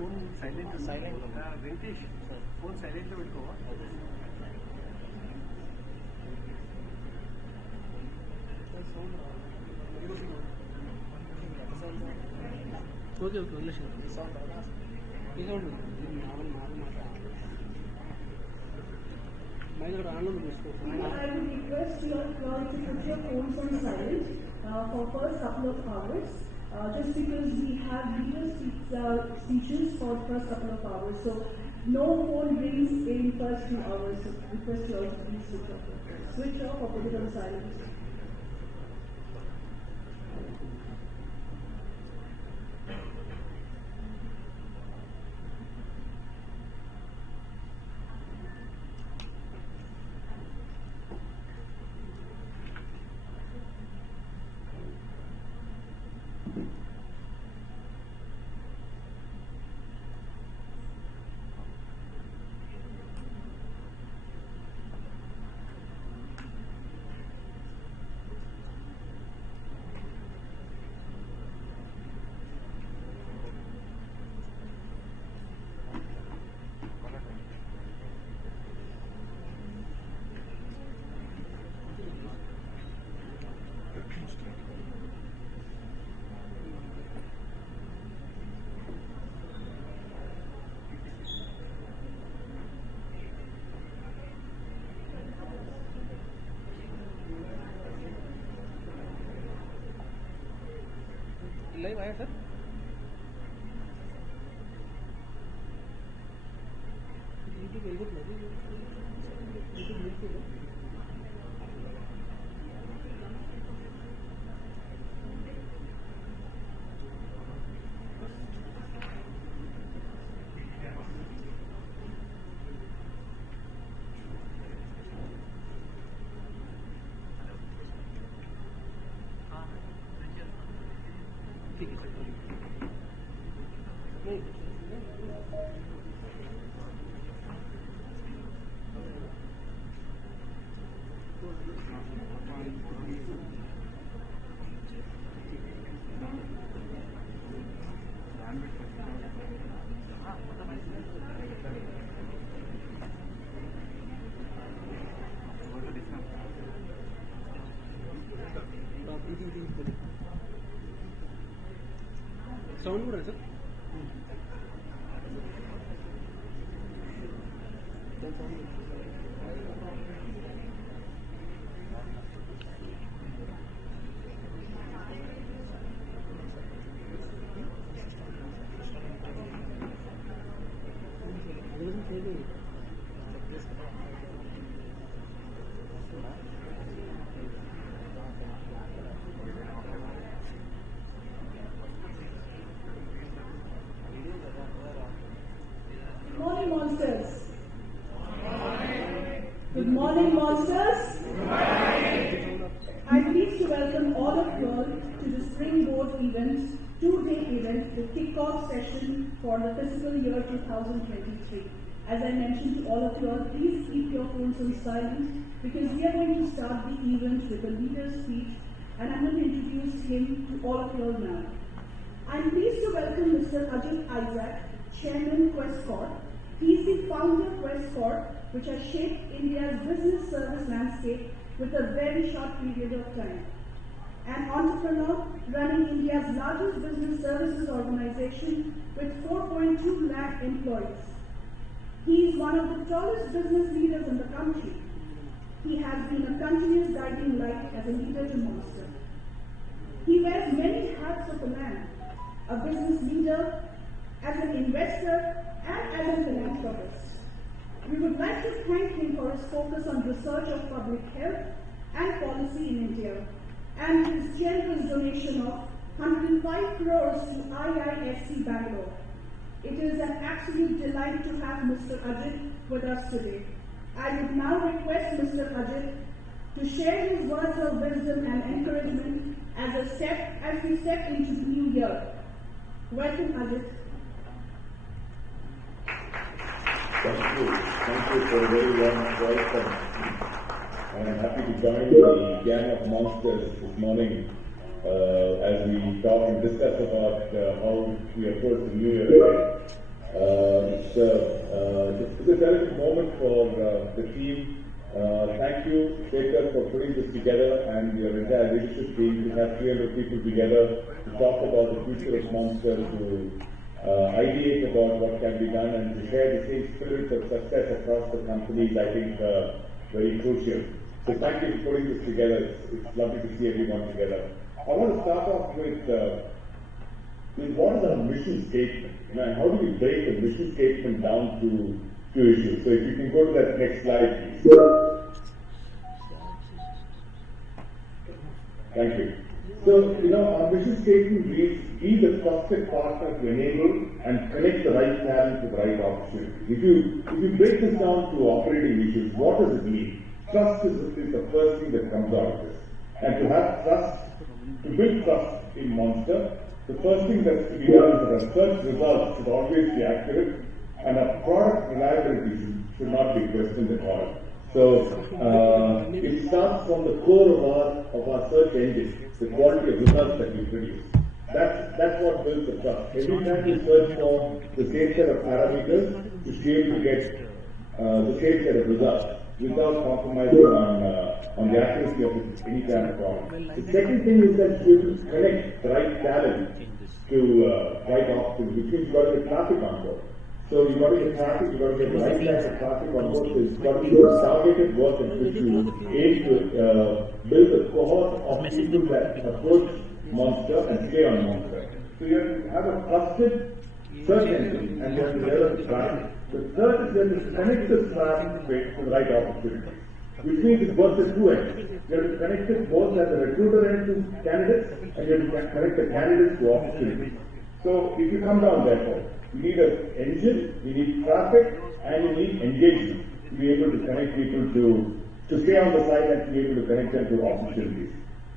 phone silent. Venkatesh, phone silent lo పెట్టుకో. Okay okay వదిలేసాను. ఈ sound I would request you all to put your phones on silent for first couple of hours, just because we have video speeches for first couple of hours. So no phone rings in first 2 hours. So request you all to please switch off or put it on silent. Live आया sir? Sound हो रहा है sir? Good morning, monsters. Good morning. I'm pleased to welcome all of you all to the Springboard event, 2-day event, the kickoff session for the fiscal year 2023. As I mentioned to all of you all, please keep your phones on silent because we are going to start the event with a leader's speech, and I'm going to introduce him to all of you all now. I'm pleased to welcome Mr. Ajit Isaac, Chairman Quest Corp. He is the founder of Quest Corp, which has shaped India's business service landscape with a very short period of time. An entrepreneur running India's largest business services organization with 4.2 lakh employees. He is one of the tallest business leaders in the country. He has been a continuous guiding light as a leader to Monster. He wears many hats of a man, a business leader, as an investor, and as a philanthropist. We would like to thank him for his focus on research of public health and policy in India, and his generous donation of 105 crores to IISc Bangalore. It is an absolute delight to have Mr. Ajit with us today. I would now request Mr. Ajit to share his words of wisdom and encouragement as we step into the new year. Welcome, Ajit. Thank you for a very warm welcome. I am happy to join the gang of monsters this morning as we talk and discuss about how we approach the new year. It's a delicate moment for the team. Thank you, Shekhar, for putting this together and your entire leadership team. We have 300 people together to talk about the future of Monster, to ideate about what can be done, and to share the same spirit of success across the companies. I think very crucial. So thank you for putting this together. It's lovely to see everyone together. I want to start off with what is our mission statement? How do we break the mission statement down to issues? So if you can go to that next slide, please. Thank you. So, our mission statement reads, be the trusted partner to enable and connect the right talent to the right opportunity. If you break this down to operating issues, what does it mean? Trust is the first thing that comes out of this. And to have trust, to build trust in Monster, the first thing that's to be done is that our search results should always be accurate, and our product reliability should not be questioned at all. So it starts from the core of our search engine, the quality of results that we produce. That's what builds the trust. Every time you search for the same set of parameters, you should be able to get the same set of results without compromising on the accuracy of any kind of product. The second thing is that you should connect the right talent to right options, which means you've got to get traffic on board. So you've got to get traffic, you've got to get the right type of traffic on board. So it's got to be targeted work in which you aim to build a cohort of people that approach Monster and stay on Monster. So you have to have a trusted search engine and you have to develop the traffic. The third is that to connect the traffic to the right opportunities, which means it works at two ends. You have to connect it both at the recruiter end to candidates and you have to connect the candidates to opportunities. So if you come down therefore, you need an engine, you need traffic, and you need engagement to be able to connect people to stay on the side and to be able to connect them to opportunities.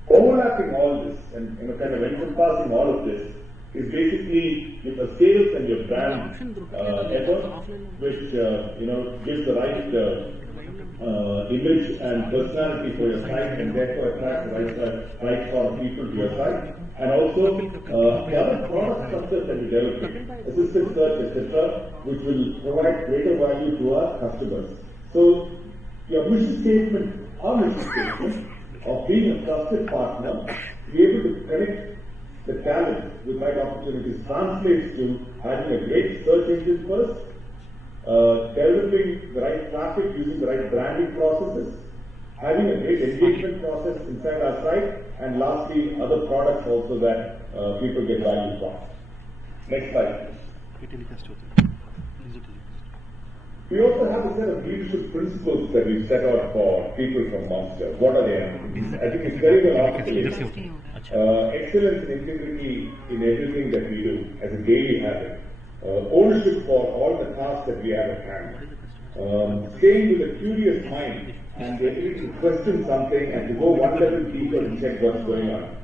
Overlapping all this and kind of encompassing all of this is basically your sales and your brand effort, which gives the right image and personality for your site and therefore attract the right sort of people to your site. And also the other product structures that we develop, assisted search, etc., which will provide greater value to our customers. So your mission statement, our mission statement of being a trusted partner, be able to connect the talent with right opportunities translates to having a great search engine first, developing the right traffic using the right branding processes, having a great engagement process inside our site, and lastly, other products also that people get value from. Next slide, please. We also have a set of leadership principles that we set out for people from Monster. What are they? I think it's very well articulated. Excellence and integrity in everything that we do as a daily habit. Ownership for all the tasks that we have at hand. Staying with a curious mind and the ability to question something and to go one level deeper and check what's going on.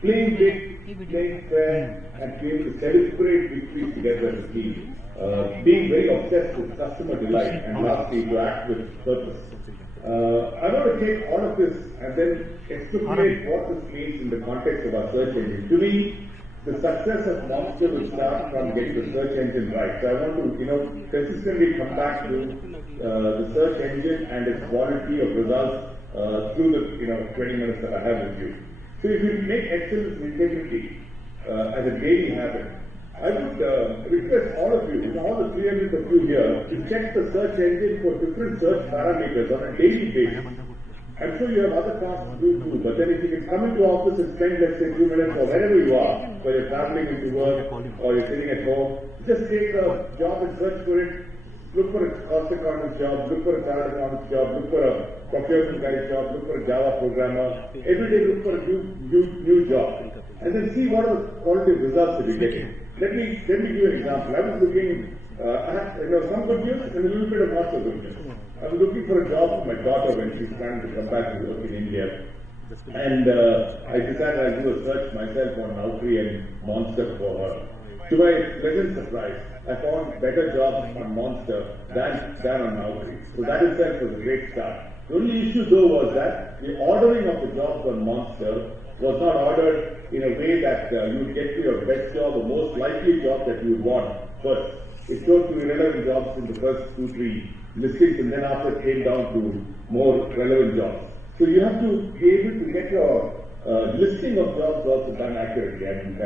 Playing big, playing fair, and be able to celebrate victories together as a team. Being very obsessed with customer delight, and lastly, to act with purpose. I'm going to take all of this and then extrapolate what this means in the context of our search engine. To me, the success of Monster will start from getting the search engine right. So I want to, consistently come back to the search engine and its quality of results through the 20 minutes that I have with you. So if you make excellence and integrity as a daily habit, I would request all of you, all the 300 of you here, to check the search engine for different search parameters on a daily basis. I'm sure you have other tasks to do too, but then if you can come into office and spend, let's say, 2 minutes or wherever you are, whether you're traveling into work or you're sitting at home, just take a job and search for it. Look for a cost accountant's job, look for a chartered accountant's job, look for a procurement guy's job, look for a Java programmer. Every day look for a new job. And then see what are the quality of results that you're getting. Let me give you an example. I was looking, I had some good news and a little bit of not so good news. I was looking for a job for my daughter when she's planning to come back to work in India. And I decided I'd do a search myself on Naukri and Monster for her. To my pleasant surprise, I found better jobs on Monster than on Naukri. So that itself was a great start. The only issue though was that the ordering of the jobs on Monster was not ordered in a way that you would get to your best job or most likely job that you would want first. It showed to irrelevant jobs in the first 2-3 listings, and then after it came down to more relevant jobs. So you have to be able to get your listing of jobs also done accurately. And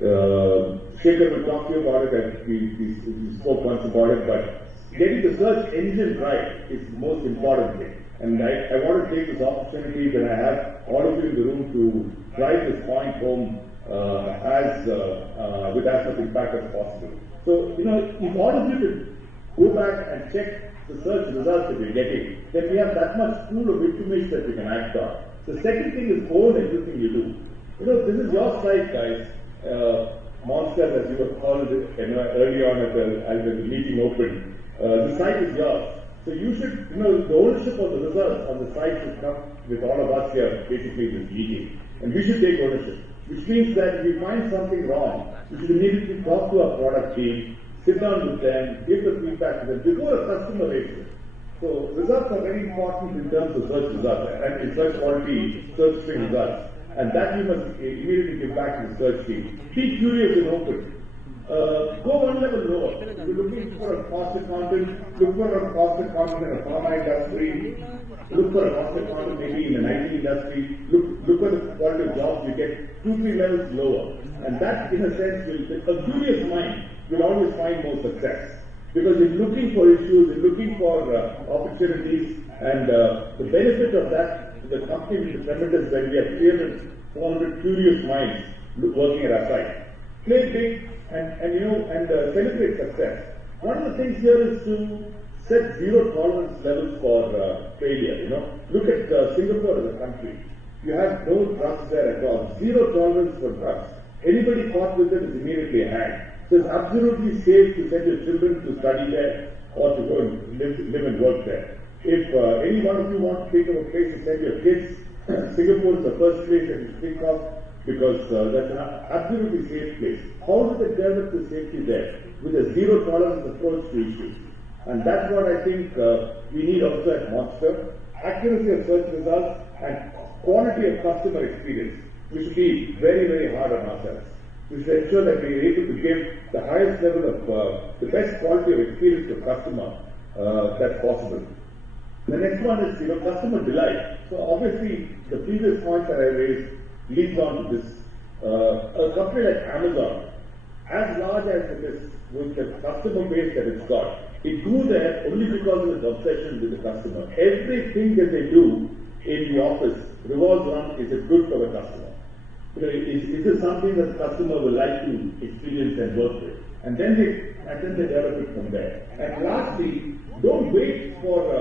Shekhar will talk to you about it. We spoke once about it, but getting the search engine right is the most important thing. And I want to take this opportunity that I have all of you in the room to drive this point home with as much impact as possible. So, in order for you to go back and check the search results that you're getting, then we have that much pool of information that we can act on. The second thing is own everything you do. This is your site, guys. Monster, as you were called early on as the meeting opened. The site is yours. So you should, the ownership of the results on the site should come with all of us here, basically this meeting. And we should take ownership. Which means that if we find something wrong, we should immediately talk to our product team, sit down with them, give the feedback to them before a customer raises it. So results are very important in terms of search results and in search quality, search string results. And that you must immediately give back to the search team. Be curious and open. Go one level lower. If you're looking for a cost accountant, look for a cost accountant in a pharma industry, look for a cost accountant maybe in the IT industry, look for the quality of jobs you get 2-3 levels lower. And that in a sense a curious mind will always find more success. Because you're looking for issues, you're looking for opportunities, and the benefit of that to the company is tremendous when we have 300, 400 curious minds working at our site. Play big and celebrate success. One of the things here is to set zero tolerance levels for failure. Look at Singapore as a country. You have no drugs there at all. Zero tolerance for drugs. Anybody caught with it is immediately hanged. So it's absolutely safe to send your children to study there or to go and live and work there. If any one of you want to think of a place to send your kids, Singapore is the first place that you think of because that's an absolutely safe place. How do they develop the safety there? With a zero tolerance approach to issues. And that's what I think we need also at Monster. Accuracy of search results and quality of customer experience. We should be very, very hard on ourselves. We should ensure that we are able to give the highest level of the best quality of experience to customer that's possible. The next one is customer delight. So obviously the previous point that I raised leads on to this. A company like Amazon, as large as it is with the customer base that it's got, it grew there only because of its obsession with the customer. Everything that they do in the office revolves around, is it good for the customer? Is it something that the customer will like to experience and work with? And then they develop it from there. And lastly, don't wait for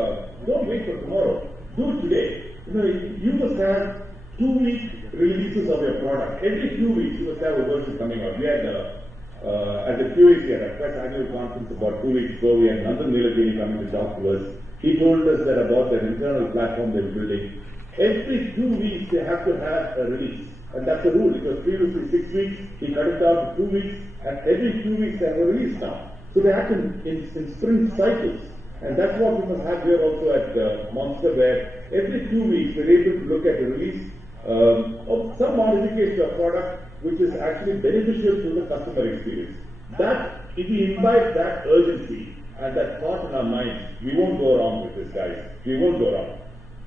tomorrow. Do it today. You must have 2-week releases of your product. Every 2 weeks you must have a version coming out. We had at the QAC at our first annual conference about 2 weeks ago, we had Nandan Nilagiri coming to talk to us. He told us that about their internal platform they're building. Every 2 weeks they have to have a release. And that's the rule. It was previously 6 weeks, he cut it down to 2 weeks, and every 2 weeks they have a release now. So they happen in sprint cycles. And that's what we must have here also at Monster, where every 2 weeks we're able to look at the release of some modification of product which is actually beneficial to the customer experience. That, if we imbibe that urgency and that thought in our minds, we won't go wrong with this, guys. We won't go wrong.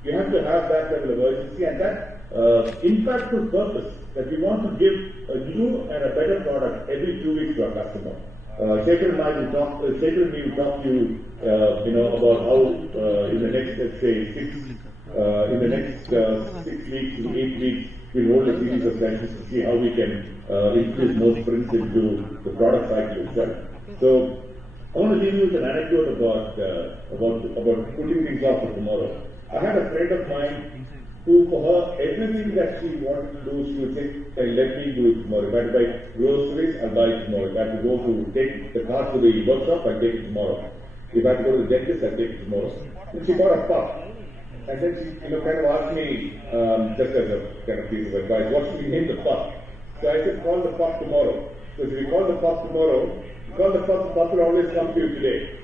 We have to have that level of urgency and that impactful purpose that we want to give a new and a better product every 2 weeks to our customer. Shekhar and I will talk. Shekhar and me will talk to you, about how in the next, let's say, 6 weeks to 8 weeks, we'll hold a series of sessions to see how we can introduce more sprints into the product cycle itself. So, I want to leave you with an anecdote about putting things off for tomorrow. I had a friend of mine who, for her, everything that she wanted to do, she would say, let me do it tomorrow. If I have to buy groceries, I'll buy it tomorrow. If I have to go to take the car to the workshop, I'll take it tomorrow. If I have to go to the dentist, I'll take it tomorrow. And she got a pup. And then she, kind of asked me, just as a kind of piece of advice, what should we name the pup? So I said, call the pup tomorrow. So if we call the pup tomorrow, the pup will always come to you today.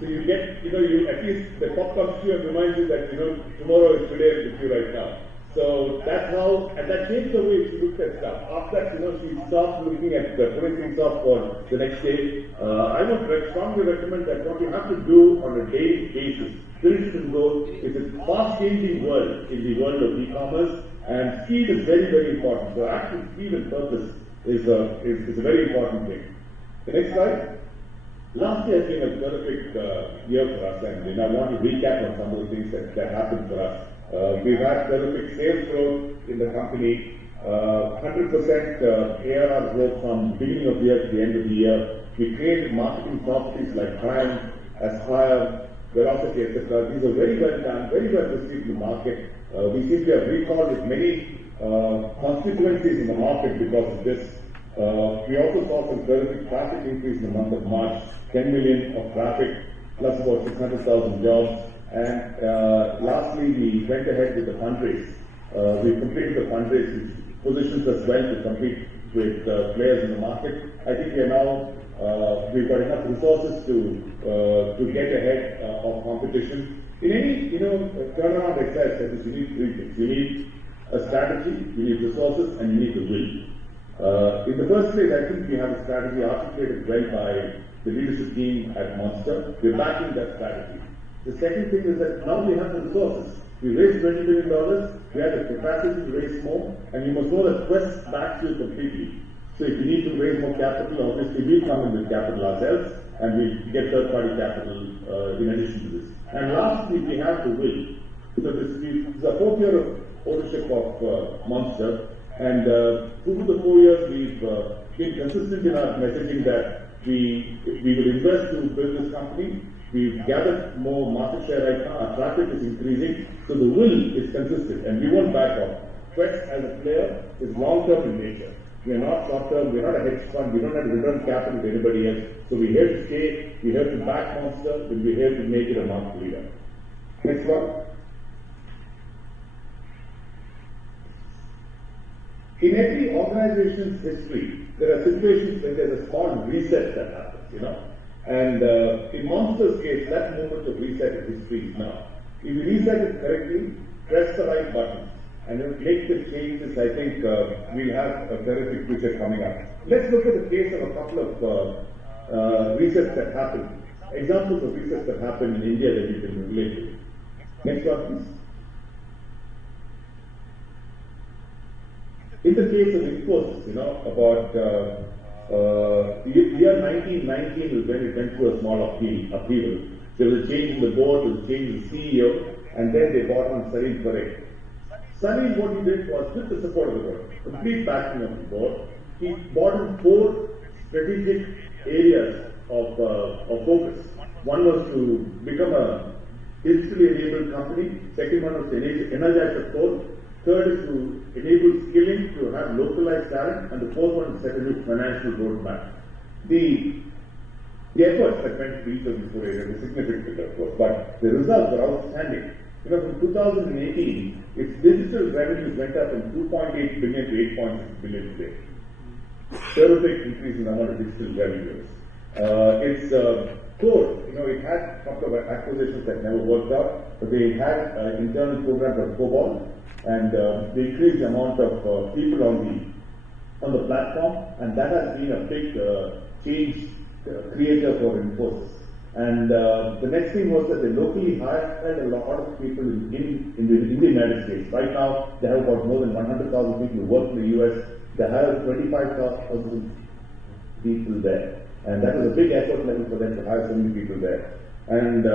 So you get, you at least the pup comes to you and reminds you that, tomorrow is today with you right now. So that's how, and that changed the way she looked at stuff. After that, she stopped looking at putting things off for the next day. I would strongly recommend that what you have to do on a daily basis, finish and go, is a fast-changing world in the world of e-commerce, and speed is very, very important. So actual speed and purpose is a very important thing. The next slide. Last year has been a terrific year for us, and I want to recap on some of the things that happened for us. We've had terrific sales growth in the company, 100% ARR growth from the beginning of the year to the end of the year. We created marketing properties like Triumph, Aspire, Velocity, etc. These are very well done, very well received in the market. We seem to have recalled with many constituencies in the market because of this. We also saw some terrific traffic increase in the month of March, 10 million of traffic, plus about 600,000 jobs. And lastly, we went ahead with the fundraise. We completed the fundraise, which positions us well to compete with players in the market. I think we are now, we've got enough resources to get ahead of competition. In any, turnaround exercise, you need 3 things. You need a strategy, you need resources, and you need the will. In the first place, I think we have a strategy articulated well by the leadership team at Monster. We're backing that strategy. The second thing is that now we have the resources. We raised $20 billion, we have the capacity to raise more, and you must know that Quest backs you completely. So if you need to raise more capital, obviously we come in with capital ourselves, and we get third-party capital in addition to this. And lastly, we have the will. So this is a 4th year of ownership of Monster, and through the 4 years we've been consistent in our messaging that we will invest to build this company. We've gathered more market share right now. Our traffic is increasing, so the will is consistent, and we won't back off. Quest as a player is long-term in nature. We are not short-term. We're not a hedge fund. We don't have to return capital to anybody else. So we're here to stay. We're here to back Monster, and we're here to make it a market leader. Next one. In every organization's history, there are situations where there's a small reset that happens, And in Monster's case, that moment of reset in history is now. If you reset it correctly, press the right buttons, and make the changes, I think we'll have a terrific future coming up. Let's look at the case of a couple of resets that happened. Examples of resets that happened in India that you can relate to. Next one, please. In the case of Infosys, about the year 1919 was when it went through a small upheaval. There was a change in the board, there was a change in the CEO, and then they brought on Sunny Parikh. Sunny, what he did was, with the support of the board, complete backing of the board, he brought in 4 strategic areas of focus. One was to become a digitally enabled company. Second one was to energize the core. Third is to enable skilling to have localized talent, and the 4th one is set a new financial roadmap. The efforts that went to each of these 4 areas were significant, of course, but the results were outstanding. From 2018, its digital revenues went up from 2.8 billion to 8.6 billion today. Terrific increase in the amount of digital revenues. Its core, it had a couple of acquisitions that never worked out, but they had an internal program called COBOL, and they increased the amount of people on the platform, and that has been a big change creator for Infosys. And the next thing was that they locally hired a lot of people in the United States. Right now, they have about more than 100,000 people who work in the US. They hired 25,000 people there. And that was a big effort level for them to hire so many people there. And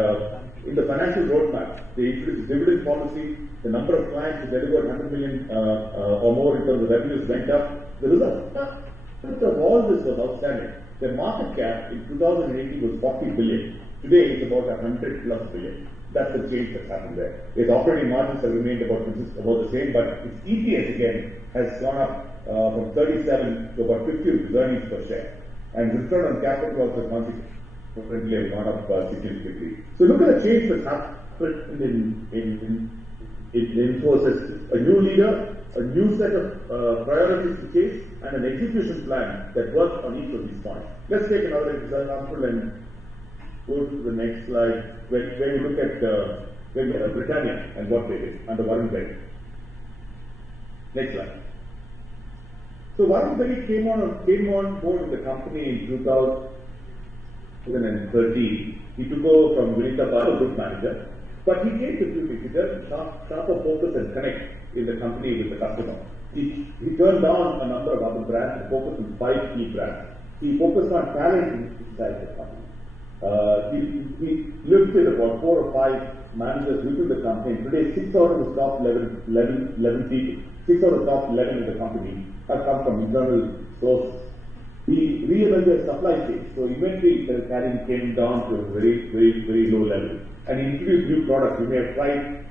in the financial roadmap, they introduced a dividend policy. The number of clients who delivered 100 million or more in terms of revenues went up. The result of all this was outstanding. The market cap in 2018 was 40 billion. Today it's about 100 plus billion. That's the change that's happened there. Its operating margins have remained about the same, but its EPS again has gone up from 37 to about 50 rupees earnings per share. And return on capital also consequently has gone up significantly. So look at the change that's happened in Infosys. A new leader, a new set of priorities to chase, and an execution plan that works on each of these points. Let's take another example and go to the next slide, where we look at Britannia and what they did under Warren Buffett. Next slide. So Warren Buffett came on board with the company in 2013. He took over from Vinita Bala, group manager, but he came to two things. He does sharper focus and connect in the company with the customer. He turned down a number of other brands and focused on 5 key brands. He focused on talent inside the company. He lifted about 4 or 5 managers within the company. Today, 6 out of the top 11 people, 6 out of the top 11 in the company have come from internal sources. He reevaluated supply chain, so inventory carrying came down to a very low level. And he introduced new products. You may have tried,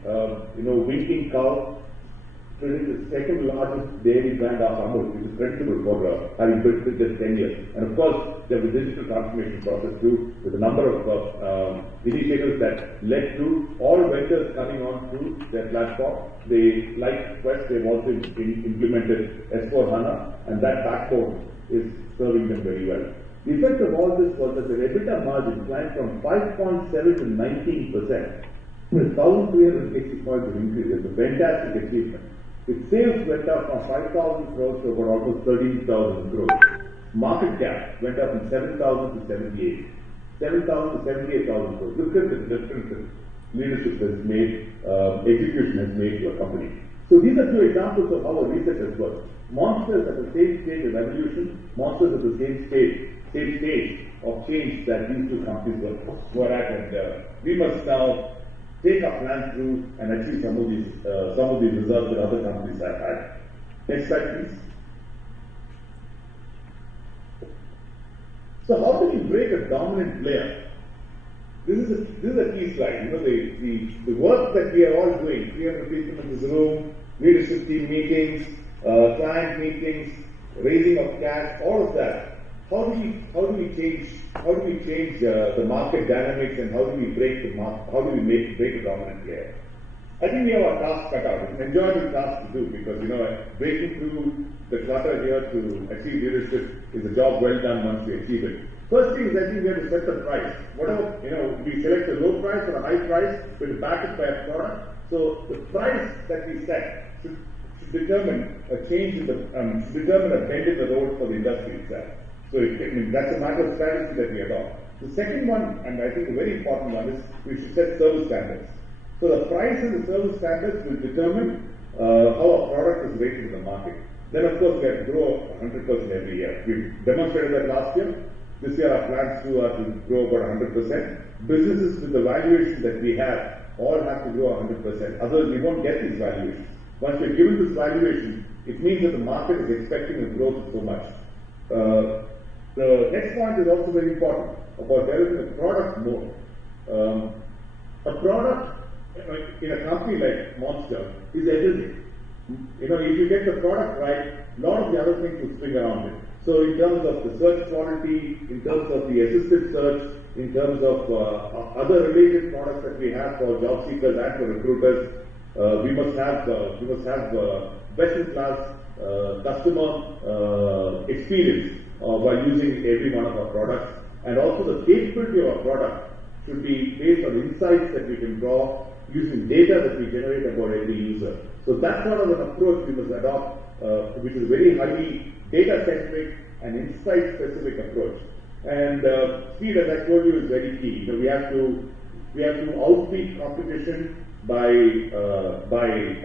Winking Cow. It is the second largest dairy brand of Amul, which is credible for having built it just 10 years. And of course, there was a digital transformation process too, with a number of initiatives that led to all vendors coming on to their platform. They, like Quest, they've also implemented S/4HANA, and that backbone is serving them very well. The effect of all this was that the EBITDA margin climbed from 5.7 to 19%. With 1,300 basis points of increase. It's a fantastic achievement. Its sales went up from 5,000 crores to about almost 13,000 crores. Market cap went up from 7,000 to 7,000 to 78,000 crores. Look at the difference leadership has made, execution has made to a company. So these are 2 examples of how a reset has worked. Monsters at the same stage of evolution, Monsters at the same stage of change that these 2 companies were at, and we must now take our plan through and achieve some of these results that other companies have had. Next slide, please. So how do we break a dominant player? This is a key slide. The work that we are all doing, 300 people in this room, leadership team meetings, client meetings, raising of cash, all of that. How do we change the market dynamics, and how do we break the market? How do we break a dominant player? I think we have our task cut out. It's an enjoyable task to do because breaking through the clutter here to achieve leadership is a job well done once we achieve it. First thing is I think we have to set the price. Whatever we select a low price or a high price, we'll back it by a product. So the price that we set should determine a change in determine a bend in the road for the industry itself. So that's a matter of strategy that we adopt. The second one, and I think a very important one, is we should set service standards. So the price and the service standards will determine how a product is rated in the market. Then of course we have to grow 100% every year. We demonstrated that last year. This year our plans too are to grow about 100%. Businesses with the valuation that we have all have to grow 100%. Otherwise we won't get these valuations. Once we're given this valuation, it means that the market is expecting a growth of so much. The next point is also very important about developing a product more. A product in a company like Monster is everything. If you get the product right, a lot of the other things will spring around it. So in terms of the search quality, in terms of the assisted search, in terms of other related products that we have for job seekers and for recruiters, we must have best-in-class customer experience by using every one of our products, and also the capability of our product should be based on insights that we can draw using data that we generate about every user. So that's sort of an approach we must adopt, which is very highly data-centric and insight-specific approach. And speed, as I told you, is very key. We have to outbeat competition by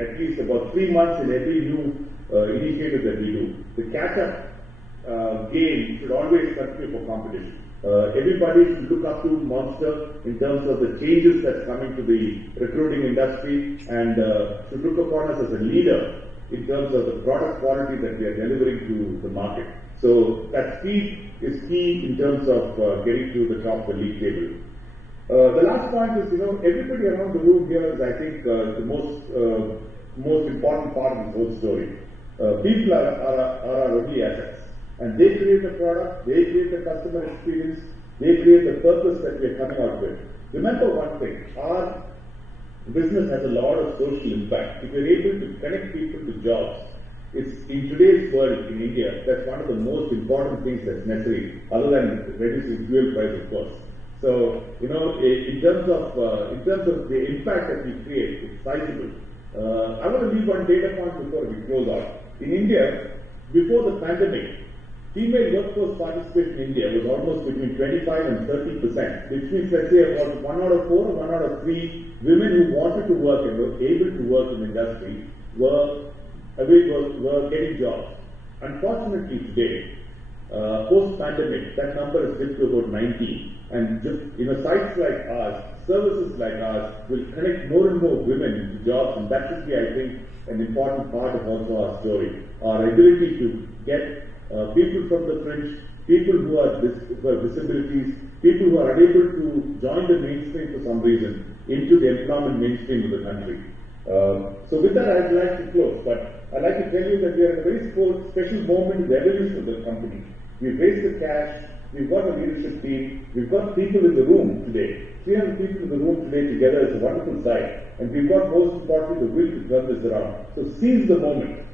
at least about 3 months in every new initiative that we do. The catch-up game should always continue for competition. Everybody should look up to Monster in terms of the changes that's coming to the recruiting industry, and should look upon us as a leader in terms of the product quality that we are delivering to the market. So that speed is key in terms of getting to the top of the league table. The last point is, everybody around the room here is, I think, the most important part of this whole story. People are our only assets. And they create the product, they create the customer experience, they create the purpose that we are coming out with. Remember one thing, our business has a lot of social impact. If you're able to connect people to jobs, it's in today's world in India, that's one of the most important things that's necessary, other than reducing fuel price, of course. So, in terms of the impact that we create, it's sizable. I want to leave one data point before we close out. In India, before the pandemic, female workforce participation in India was almost between 25 and 30%, which means, let's say, about 1 out of 4 or 1 out of 3 women who wanted to work and were able to work in the industry were getting jobs. Unfortunately, today, post-pandemic, that number has dipped to about 19. And just, sites like ours, services like ours, will connect more and more women to jobs, and that should be, I think, an important part of also our story. Our ability to get people from the fringe, people who have disabilities, people who are unable to join the mainstream for some reason into the employment mainstream of the country. So with that, I'd like to close, but I'd like to tell you that we are in a very special moment in the evolution of the company. We've raised the cash, we've got a leadership team, we've got people in the room today. 300 people in the room today together is a wonderful sight, and we've got, most importantly, the will to turn this around. So seize the moment,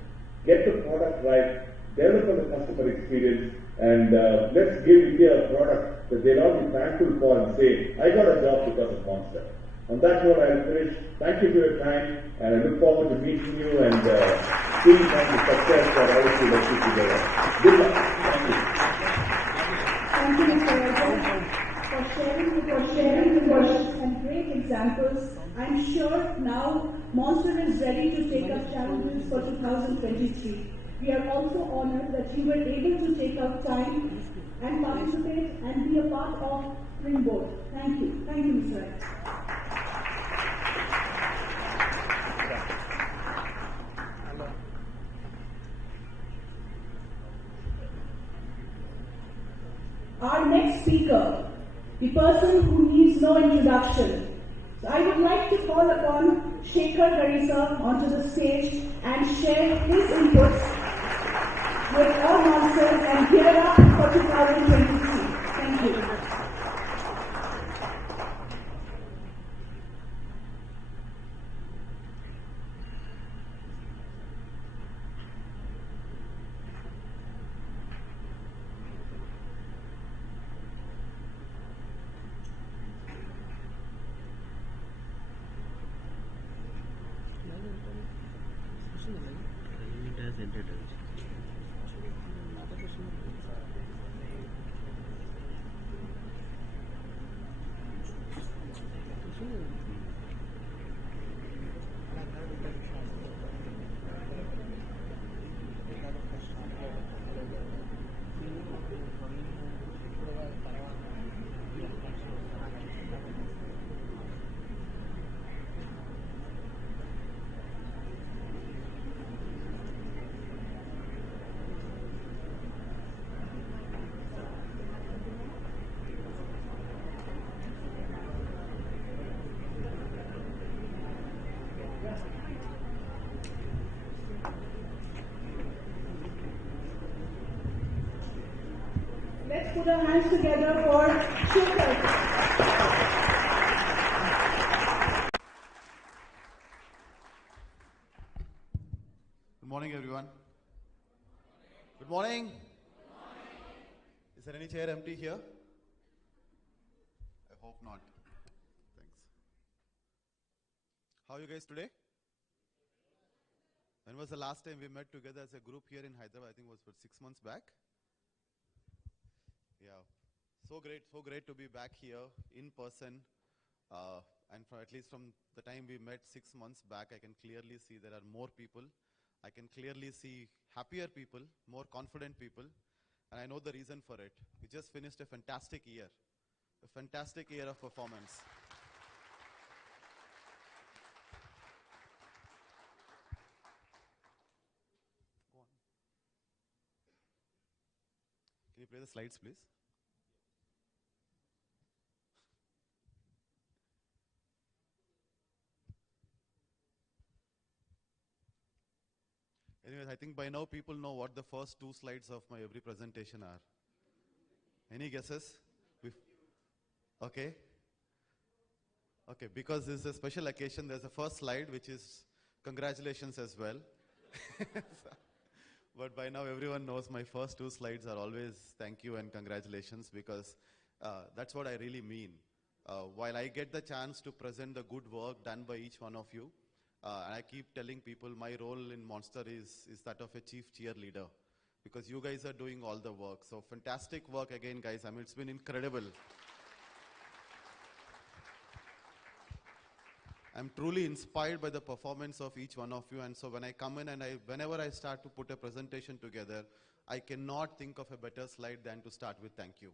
get the product right, develop on the customer experience, and let's give India a product that they'll all be thankful for and say, I got a job because of Monster. On that note, I'll finish. Thank you for your time, and I look forward to meeting you and seeing the success that all of you will see together. Good luck. Thank you. Thank you, Mr. Rajan, for sharing the questions and great examples. I'm sure now Monster is ready to take up challenges for 2023. We are also honored that you were able to take out time and participate and be a part of Springboard. Thank you. Thank you, Mr. Rajan. Our next speaker, the person who needs no introduction. So I would like to call upon Shekhar Garisa onto the stage and share his inputs with all monsters and gear up for 2023. Thank you. Let's put our hands together for Shekhar. Good morning, everyone. Good morning. Is there any chair empty here? I hope not. Thanks. How are you guys today? When was the last time we met together as a group here in Hyderabad? I think it was 6 months back. Yeah, so great to be back here in person. And at least from the time we met 6 months back, I can clearly see there are more people. I can clearly see happier people, more confident people. And I know the reason for it. We just finished a fantastic year of performance. Go on. Can you play the slides, please? Anyways, I think by now people know what the first 2 slides of my every presentation are. Any guesses? Okay. Okay, because this is a special occasion, there's a first slide which is congratulations as well. But by now everyone knows my first 2 slides are always thank you and congratulations, because that's what I really mean. While I get the chance to present the good work done by each one of you, and I keep telling people my role in Monster is that of a chief cheerleader, because you guys are doing all the work. So fantastic work again, guys. I mean, it's been incredible. I'm truly inspired by the performance of each one of you, and so when I come in and whenever I start to put a presentation together, I cannot think of a better slide than to start with thank you.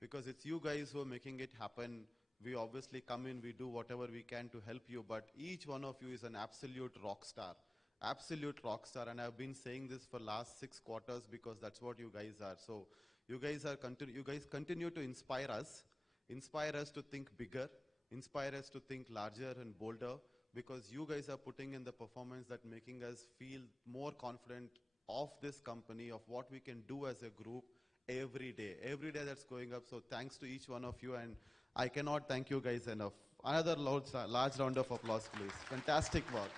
Because it's you guys who are making it happen. We obviously come in, we do whatever we can to help you, but each one of you is an absolute rock star. Absolute rock star, and I've been saying this for last 6 quarters because that's what you guys are. So you guys continue to inspire us to think bigger, inspire us to think larger and bolder, because you guys are putting in the performance that making us feel more confident of this company, of what we can do as a group every day that's going up. So thanks to each one of you, and I cannot thank you guys enough. Another large round of applause, please. Fantastic work.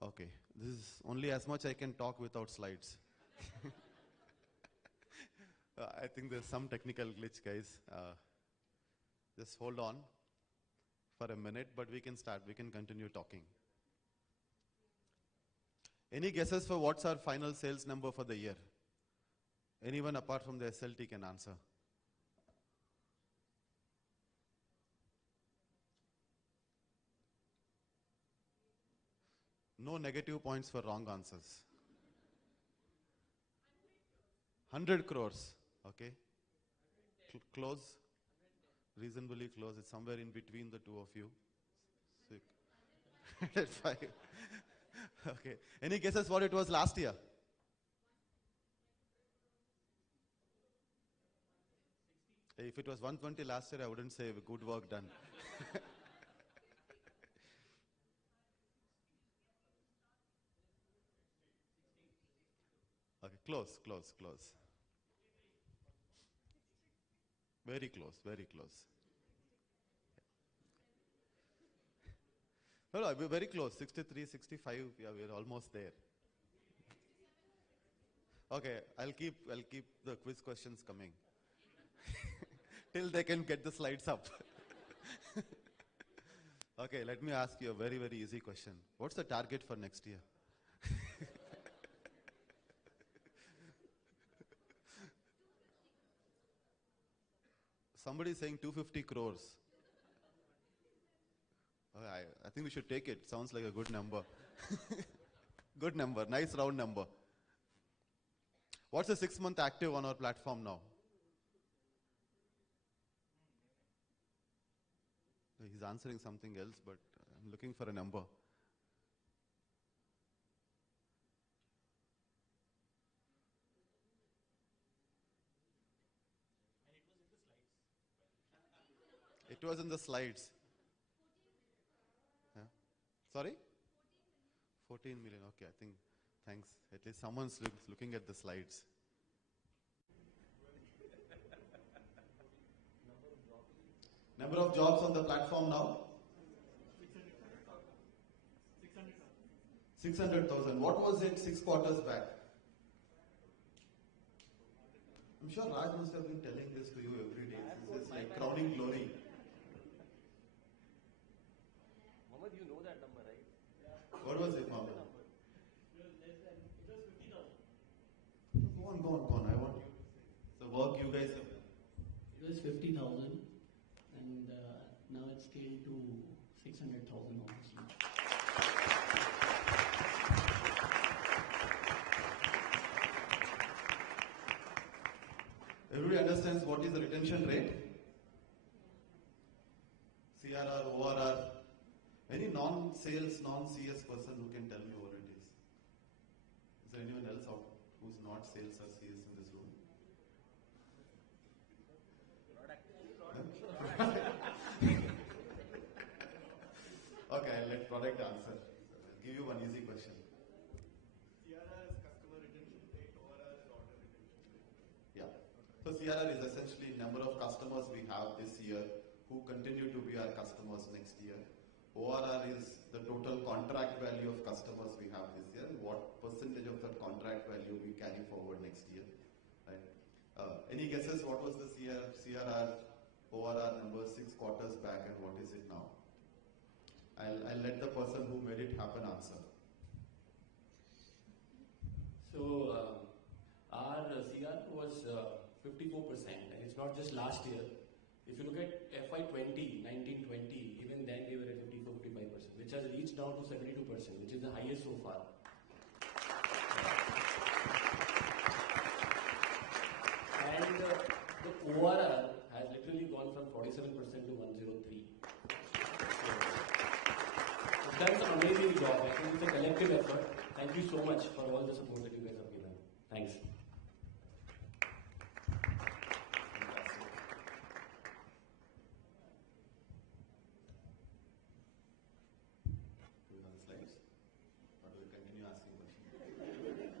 Okay, this is only as much I can talk without slides. I think there's some technical glitch, guys. Just hold on for a minute, but we can start. We can continue talking. Any guesses for what's our final sales number for the year? Anyone apart from the SLT can answer. No negative points for wrong answers. 100 crores. Okay. Close. Reasonably close. It's somewhere in between the two of you. 105. Okay. Any guesses what it was last year? If it was 120 last year, I wouldn't say good work done. Okay, close. Very close. No, we're very close. 63, 65, yeah, we're almost there. Okay, I'll keep the quiz questions coming. Till they can get the slides up. Okay, let me ask you a very easy question. What's the target for next year? Somebody is saying 250 crores. I think we should take it. Sounds like a good number. Good number. Nice round number. What's the 6-month active on our platform now? He's answering something else, but I'm looking for a number. It was in the slides. Yeah. Sorry? 14 million. Okay, I think, thanks. At least someone's looking at the slides. Number of jobs on the platform now? 600,000. What was it 6 quarters back? I'm sure Raj must have been telling this to you every day. This is like crowning glory. Mohammed, you know that number, right? What was it, Mohammed? It was less than, it was 50,000. Go on. I want you to say. The work you guys have done. It was 50,000 and now it's scaled to 600,000 almost. Everybody understands what is the retention rate? CRR, ORR. Any non-sales, non-CS person who can tell me what it is? Is there anyone else out who's not sales or CS in this room? Okay, I'll let product answer. I'll give you one easy question. CRR is customer retention rate, ORR is order retention rate. Yeah. So CRR is essentially number of customers we have this year who continue to be our customers next year. ORR is the total contract value of customers we have this year and what percentage of that contract value we carry forward next year. Right? Any guesses what was the CRR, ORR number 6 quarters back and what is it now? I'll let the person who made it happen answer. So our CR was 54%, and it's not just last year. If you look at FY20, 19-20, even then we were at 54-55%, which has reached down to 72%, which is the highest so far. And the ORR has literally gone from 47% to 103. So that's an amazing job. I think it's a collective effort. Thank you so much for all the support that you guys have given. Thanks. Do you have the slides? Or do we continue asking questions? We have them.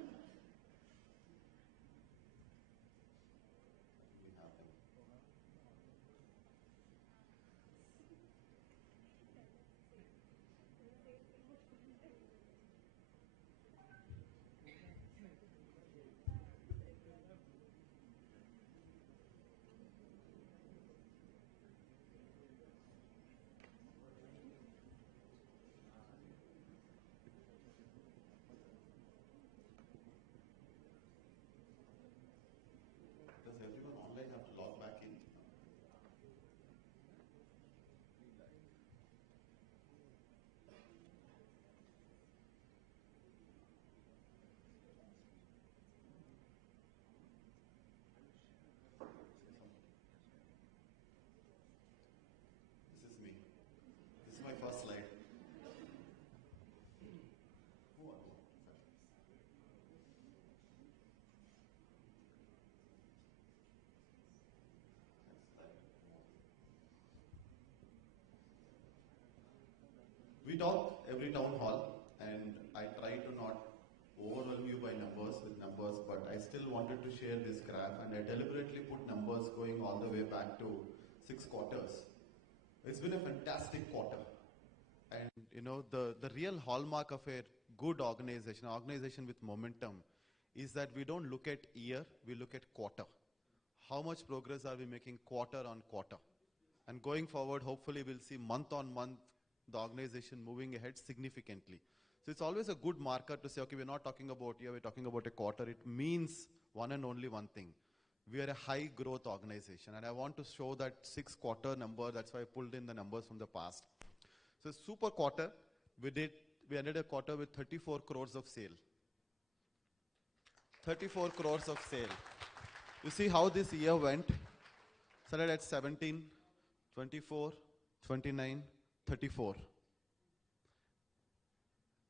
Does everyone online have to log back in? This is me. This is my first slide. Go on. We talk every town hall, and I try to not overwhelm you by with numbers, but I still wanted to share this graph, and I deliberately put numbers going all the way back to 6 quarters. It's been a fantastic quarter. And you know, the real hallmark of a good organization, an organization with momentum, is that we don't look at year, we look at quarter. How much progress are we making quarter on quarter? And going forward, hopefully we'll see month on month the organization moving ahead significantly. So it's always a good marker to say, okay, we're not talking about year, we're talking about a quarter. It means one and only one thing. We are a high growth organization, and I want to show that 6 quarter number. That's why I pulled in the numbers from the past. So super quarter, we ended a quarter with 34 crores of sale. 34 crores of sale. You see how this year went? Started at 17, 24, 29, 34.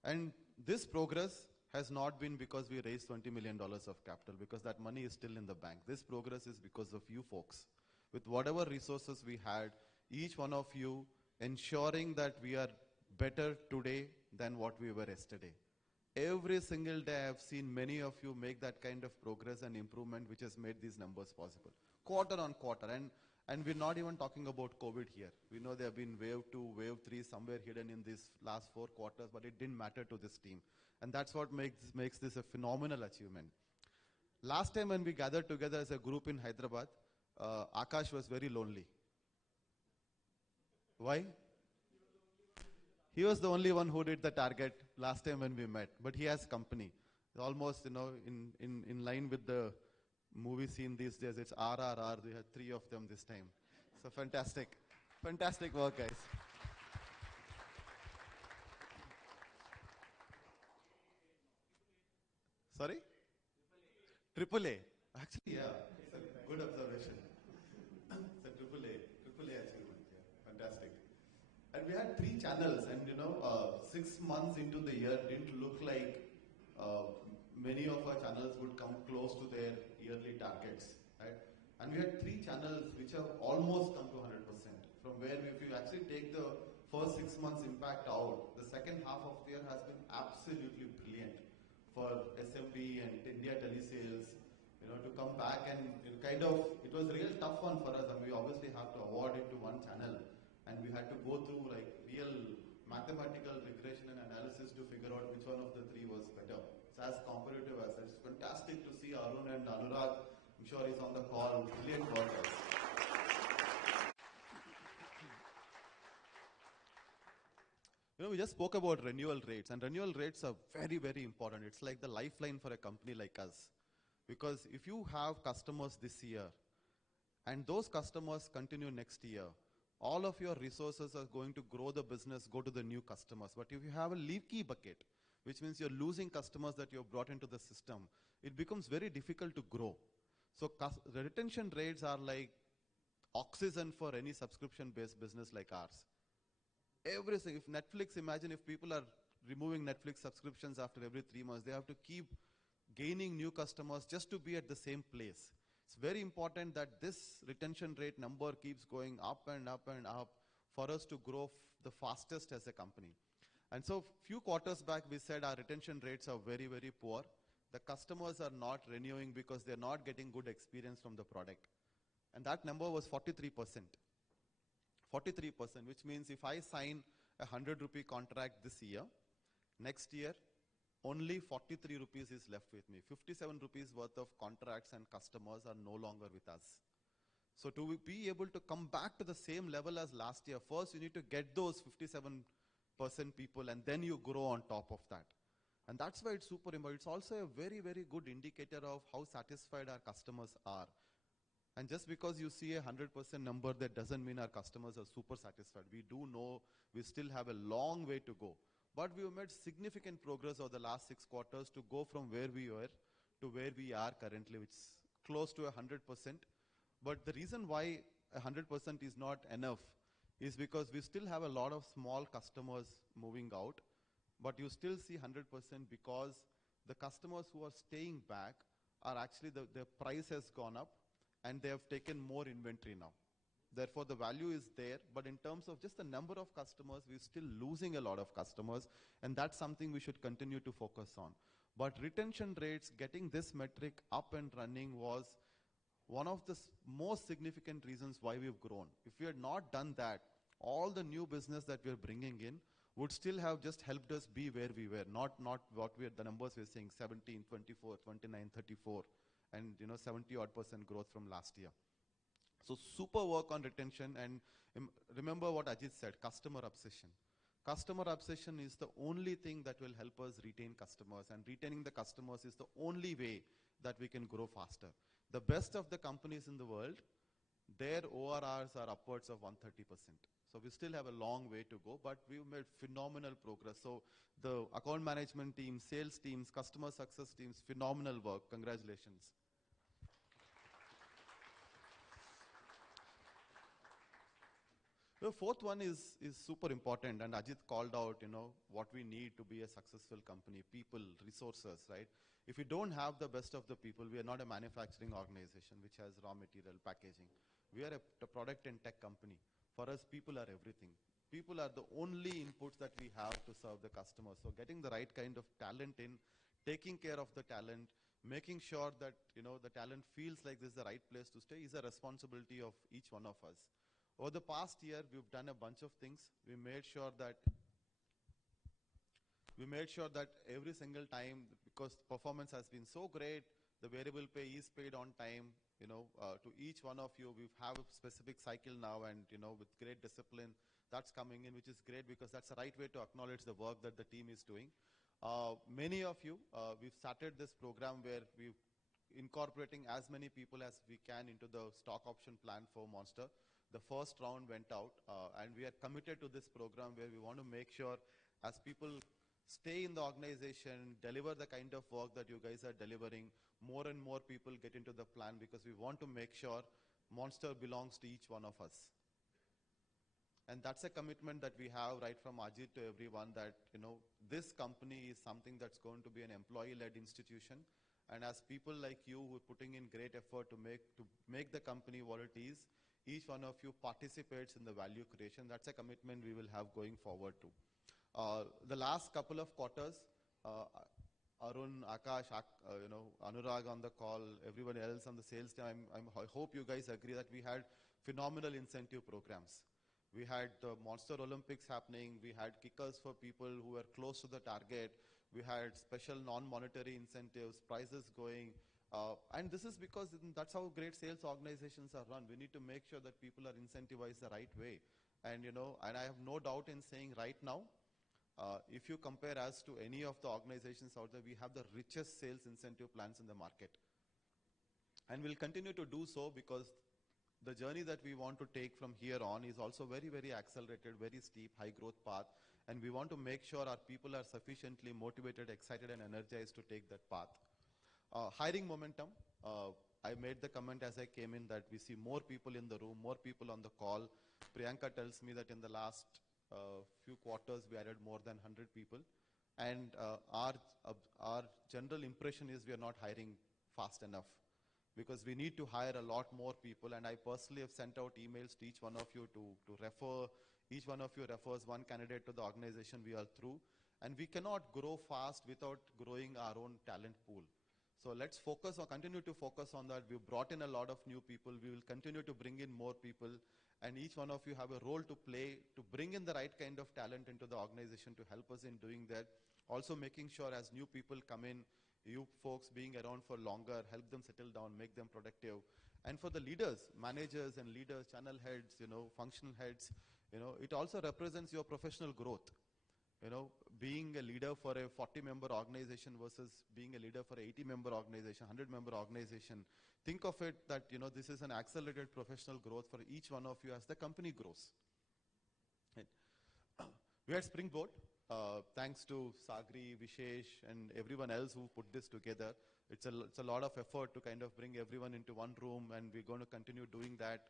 And this progress has not been because we raised $20 million of capital, because that money is still in the bank. This progress is because of you folks. With whatever resources we had, each one of you ensuring that we are better today than what we were yesterday. Every single day I have seen many of you make that kind of progress and improvement which has made these numbers possible. Quarter on quarter. And we're not even talking about COVID here. We know there have been wave 2, wave 3 somewhere hidden in these last 4 quarters, but it didn't matter to this team. And that's what makes this a phenomenal achievement. Last time when we gathered together as a group in Hyderabad, Akash was very lonely. Why? He was the only one who did the target last time when we met, but he has company. Almost, in line with the movie scene these days, it's RRR. We had 3 of them this time. So fantastic. Fantastic work, guys. Sorry? Triple A. Actually, yeah, it's a good observation. It's a triple A achievement. Yeah, fantastic. And we had 3 channels, and 6 months into the year didn't look like many of our channels would come close to their yearly targets, right? And we had 3 channels which have almost come to 100%. From where, if you actually take the first 6 months impact out, the second half of the year has been absolutely brilliant for SMB and India telesales, to come back, and it was a real tough one for us, and we obviously have to award it to one channel, and we had to go through like real mathematical regression and analysis to figure out which one of the 3 was better. It's as competitive as it's fantastic to see Arun and Anurag. I'm sure he's on the call. Brilliant work, guys. We just spoke about renewal rates, and renewal rates are very, very important. It's like the lifeline for a company like us. Because if you have customers this year, and those customers continue next year, all of your resources are going to grow the business, go to the new customers. But if you have a leaky bucket, which means you're losing customers that you've brought into the system, it becomes very difficult to grow. So the retention rates are like oxygen for any subscription-based business like ours. Everything. If Netflix, imagine if people are removing Netflix subscriptions after every 3 months, they have to keep gaining new customers just to be at the same place. It's very important that this retention rate number keeps going up and up and up for us to grow the fastest as a company. And so few quarters back, we said our retention rates are very, very poor. The customers are not renewing because they're not getting good experience from the product. And that number was 43%. 43%, which means if I sign a 100 rupee contract this year, next year, only 43 rupees is left with me. 57 rupees worth of contracts and customers are no longer with us. So to be able to come back to the same level as last year, first you need to get those 57% people, and then you grow on top of that. And that's why it's super important. It's also a very, very good indicator of how satisfied our customers are. And just because you see a 100% number, that doesn't mean our customers are super satisfied. We do know we still have a long way to go. But we've made significant progress over the last 6 quarters to go from where we were to where we are currently, which is close to 100%. But the reason why 100% is not enough is because we still have a lot of small customers moving out. But you still see 100% because the customers who are staying back are actually, the price has gone up and they have taken more inventory now. Therefore, the value is there, but in terms of just the number of customers, we're still losing a lot of customers, and that's something we should continue to focus on. But retention rates, getting this metric up and running was one of the most significant reasons why we've grown. If we had not done that, all the new business that we're bringing in would still have just helped us be where we were, not what the numbers we're saying, 17, 24, 29, 34, and 70-odd% growth from last year. So super work on retention, and remember what Ajit said, customer obsession. Customer obsession is the only thing that will help us retain customers, and retaining the customers is the only way that we can grow faster. The best of the companies in the world, their ORRs are upwards of 130%. So we still have a long way to go, but we've made phenomenal progress. So the account management team, sales teams, customer success teams, phenomenal work. Congratulations. The fourth one is super important, and Ajit called out, what we need to be a successful company, people, resources, right? If we don't have the best of the people, we are not a manufacturing organization which has raw material packaging. We are a product and tech company. For us, people are everything. People are the only inputs that we have to serve the customers. So getting the right kind of talent in, taking care of the talent, making sure that the talent feels like this is the right place to stay is a responsibility of each one of us. Over the past year, we've done a bunch of things. We made sure that every single time, because performance has been so great, The variable pay is paid on time. To each one of you, we have a specific cycle now, and with great discipline, that's coming in, which is great because that's the right way to acknowledge the work that the team is doing. Many of you, we've started this program where we're incorporating as many people as we can into the stock option plan for Monster. The first round went out, and we are committed to this program where we want to make sure as people stay in the organization, deliver the kind of work that you guys are delivering, more and more people get into the plan because we want to make sure Monster belongs to each one of us. And that's a commitment that we have right from Ajit to everyone that, this company is something that's going to be an employee-led institution. And as people like you who are putting in great effort to make the company what it is, each one of you participates in the value creation. That's a commitment we will have going forward too. The last couple of quarters, Arun, Akash, Anurag on the call, everyone else on the sales team, I hope you guys agree that we had phenomenal incentive programs. We had the Monster Olympics happening. We had kickers for people who were close to the target. We had special non-monetary incentives, prizes going. And this is because that's how great sales organizations are run. We need to make sure that people are incentivized the right way. And, and I have no doubt in saying right now, if you compare us to any of the organizations out there, we have the richest sales incentive plans in the market. And we'll continue to do so because the journey that we want to take from here on is also very, very accelerated, very steep, high growth path. And we want to make sure our people are sufficiently motivated, excited, and energized to take that path. Hiring momentum. I made the comment as I came in that we see more people in the room, more people on the call. Priyanka tells me that in the last few quarters, we added more than 100 people. And our general impression is we are not hiring fast enough because we need to hire a lot more people. And I personally have sent out emails to each one of you to refer. Each one of you refers one candidate to the organization we are through. And we cannot grow fast without growing our own talent pool. So let's focus or continue to focus on that. We've brought in a lot of new people. We will continue to bring in more people. And each one of you have a role to play to bring in the right kind of talent into the organization to help us in doing that. Also making sure as new people come in, you folks being around for longer, help them settle down, make them productive. And for the leaders, managers and leaders, channel heads, functional heads, it also represents your professional growth. Being a leader for a 40-member organization versus being a leader for an 80-member organization, 100-member organization. Think of it that, this is an accelerated professional growth for each one of you as the company grows. Right. We had Springboard. Thanks to Sagri, Vishesh, and everyone else who put this together. It's a lot of effort to kind of bring everyone into one room, and we're going to continue doing that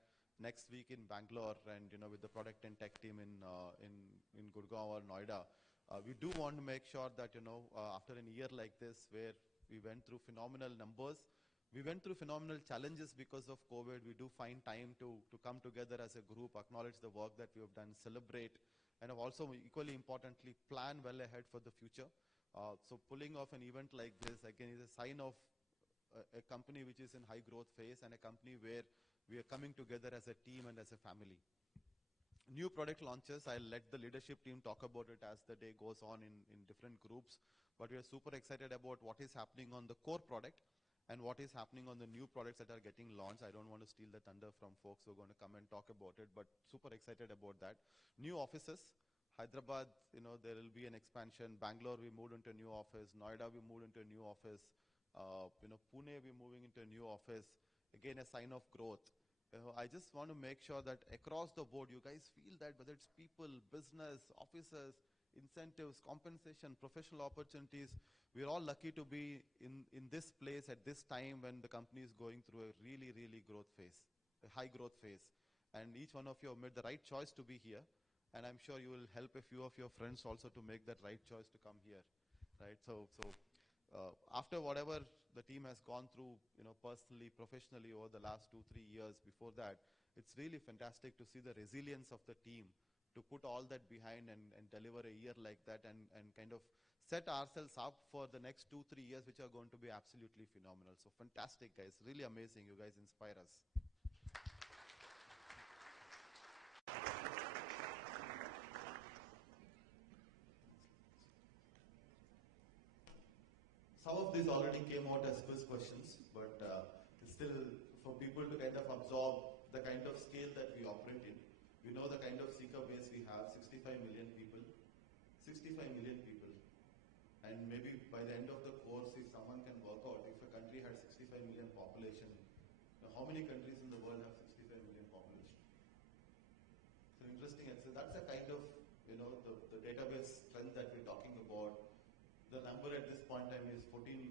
next week in Bangalore and with the product and tech team in Gurgaon or Noida. We do want to make sure that after a year like this where we went through phenomenal numbers, we went through phenomenal challenges because of COVID. We do find time to come together as a group, acknowledge the work that we have done, celebrate, and also equally importantly plan well ahead for the future. So pulling off an event like this again is a sign of a company which is in high growth phase and a company where we are coming together as a team and as a family. New product launches, I'll let the leadership team talk about it as the day goes on in different groups. But we are super excited about what is happening on the core product and what is happening on the new products that are getting launched. I don't want to steal the thunder from folks who are going to come and talk about it, but super excited about that. New offices. Hyderabad, there will be an expansion. Bangalore, we moved into a new office. Noida, we moved into a new office. Pune, we're moving into a new office. Again, a sign of growth. I just want to make sure that across the board, you guys feel that whether it's people, business, officers, incentives, compensation, professional opportunities, we're all lucky to be in this place at this time when the company is going through a really, really growth phase, a high growth phase. And each one of you have made the right choice to be here. And I'm sure you will help a few of your friends also to make that right choice to come here, right? So after whatever the team has gone through, personally, professionally over the last 2-3 years before that, it's really fantastic to see the resilience of the team to put all that behind and deliver a year like that and kind of set ourselves up for the next 2-3 years, which are going to be absolutely phenomenal. So fantastic, guys. Really amazing. You guys inspire us. Some of these already came out as quiz questions, but it's still for people to kind of absorb the kind of scale that we operate in. We know the kind of seeker base we have, 65 million people. 65 million people. And maybe by the end of the course, if someone can work out, if a country had 65 million population, how many countries in the world have 65 million population? So interesting. So that's a kind of, the database strength that we're talking about. The number at this point in time is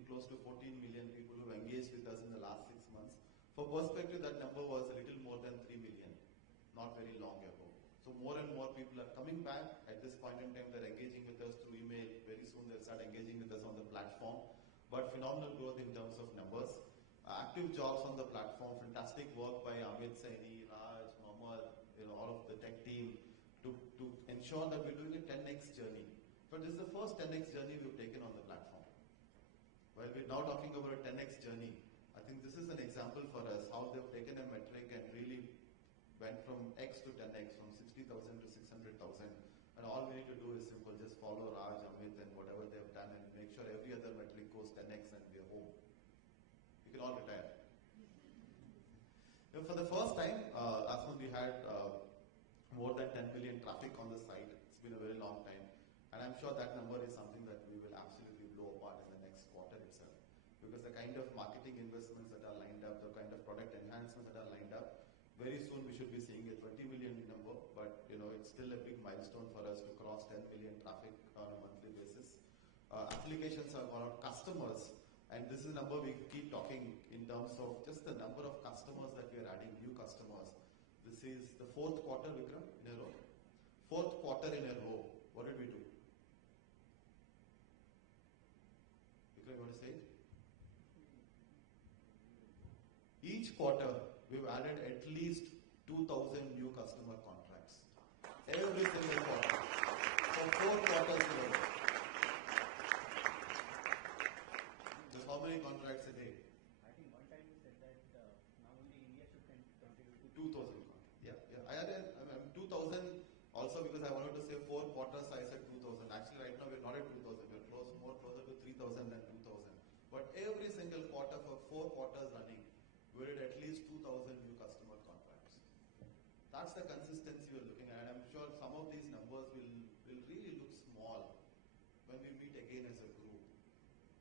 close to 14 million people who engaged with us in the last 6 months. For perspective, that number was a little more than 3 million, not very long ago. So more and more people are coming back. At this point in time, they're engaging with us through email. Very soon they'll start engaging with us on the platform. But phenomenal growth in terms of numbers. Active jobs on the platform. Fantastic work by Amit, Saini, Raj, Mohammed, all of the tech team to ensure that we're doing a 10x journey. But this is the first 10x journey we've taken on the platform. While we're now talking about a 10x journey, I think this is an example for us how they've taken a metric and really went from X to 10X, from 60,000 to 600,000. And all we need to do is simple, just follow Raj, Amit, and whatever they've done and make sure every other metric goes 10X and we're home. You can all retire. For the first time, as soon we had more than 10 million traffic on the site. It's been a very long time. And I'm sure that number is something that we will absolutely blow apart in the next quarter itself. Because the kind of marketing investments that are lined up, the kind of product enhancements that are lined up, very soon we should be seeing a 20 million number, but it's still a big milestone for us to cross 10 million traffic on a monthly basis. Applications are around customers, and this is a number we keep talking in terms of just the number of customers that we are adding, new customers. This is the 4th quarter, Vikram, in a row. 4th quarter in a row. What did we do? Vikram, you want to say it? Each quarter, we've added at least 2,000 new customer contracts. Every single quarter. For 4 quarters in a row. Just how many contracts a day? I think one time you said that now only India should contribute to 2,000. Yeah. I added 2,000 also because I wanted to say 4 quarters, I said 2,000. Actually, right now we're not at 2,000. We're more closer to 3,000 than 2,000. But every single quarter for 4 quarters running, we did at least 2,000 new customer contracts. That's the consistency we're looking at. I'm sure some of these numbers will really look small when we meet again as a group.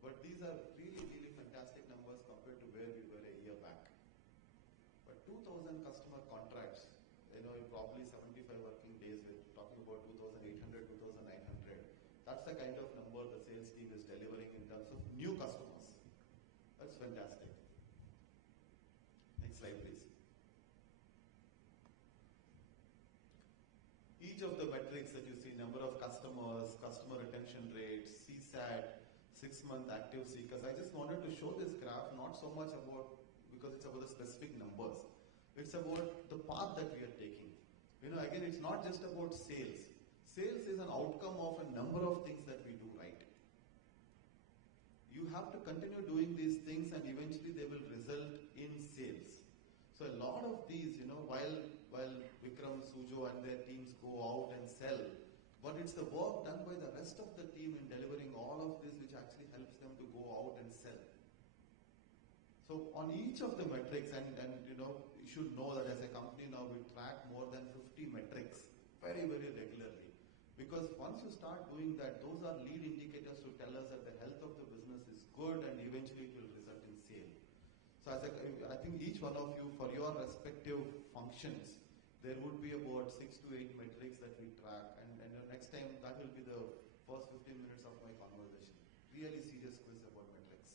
But these are really, really fantastic numbers compared to where we were a year back. But 2,000 customer contracts, probably 75 working days, we're talking about 2,800, 2,900. That's the kind of number the sales team is delivering in terms of new customers. That's fantastic. Next slide, please. Each of the metrics that you see, number of customers, customer retention rates, CSAT, 6-month active seekers. I just wanted to show this graph, not so much about, because it's about the specific numbers. It's about the path that we are taking. Again, it's not just about sales. Sales is an outcome of a number of things that we do right. You have to continue doing these things and eventually they will result in sales. So a lot of these, while Vikram, Sujo and their teams go out and sell, but it's the work done by the rest of the team in delivering all of this which actually helps them to go out and sell. So on each of the metrics, and you should know that as a company now we track more than 50 metrics very, very regularly. Because once you start doing that, those are lead indicators to tell us that the health of the business is good and eventually it will result in sale. So I think each one of you, for your respective functions, there would be about 6 to 8 metrics that we track. And the next time, that will be the first 15 minutes of my conversation. Really serious quiz about metrics.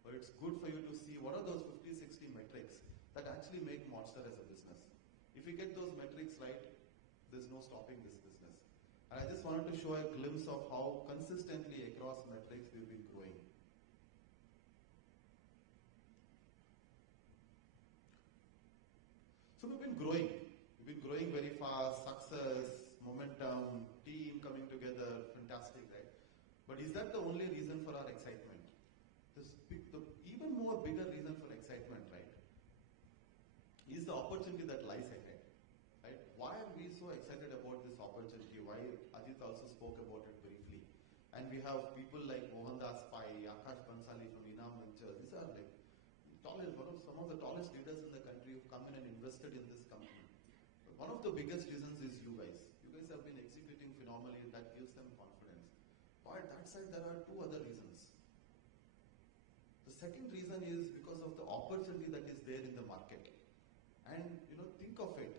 But it's good for you to see what are those 50, 60 metrics that actually make Monster as a business. If you get those metrics right, there's no stopping this business. And I just wanted to show a glimpse of how consistently across metrics we've been growing. So we've been growing. We've been growing very fast, success, momentum, team coming together, fantastic, right? But is that the only reason for our excitement? The even more bigger reason for excitement, right, is the opportunity that lies ahead. Right? Why are we so excited about this opportunity? Why Ajit also spoke about it briefly. And we have people like Mohandas Pai, Akash Bansali from Inam Ventures. These are like some of the tallest leaders in the country who've come in and invested in this company. But one of the biggest reasons is you guys. You guys have been executing phenomenally, and that gives them confidence. But that said, there are two other reasons. The second reason is because of the opportunity that is there in the market. And think of it.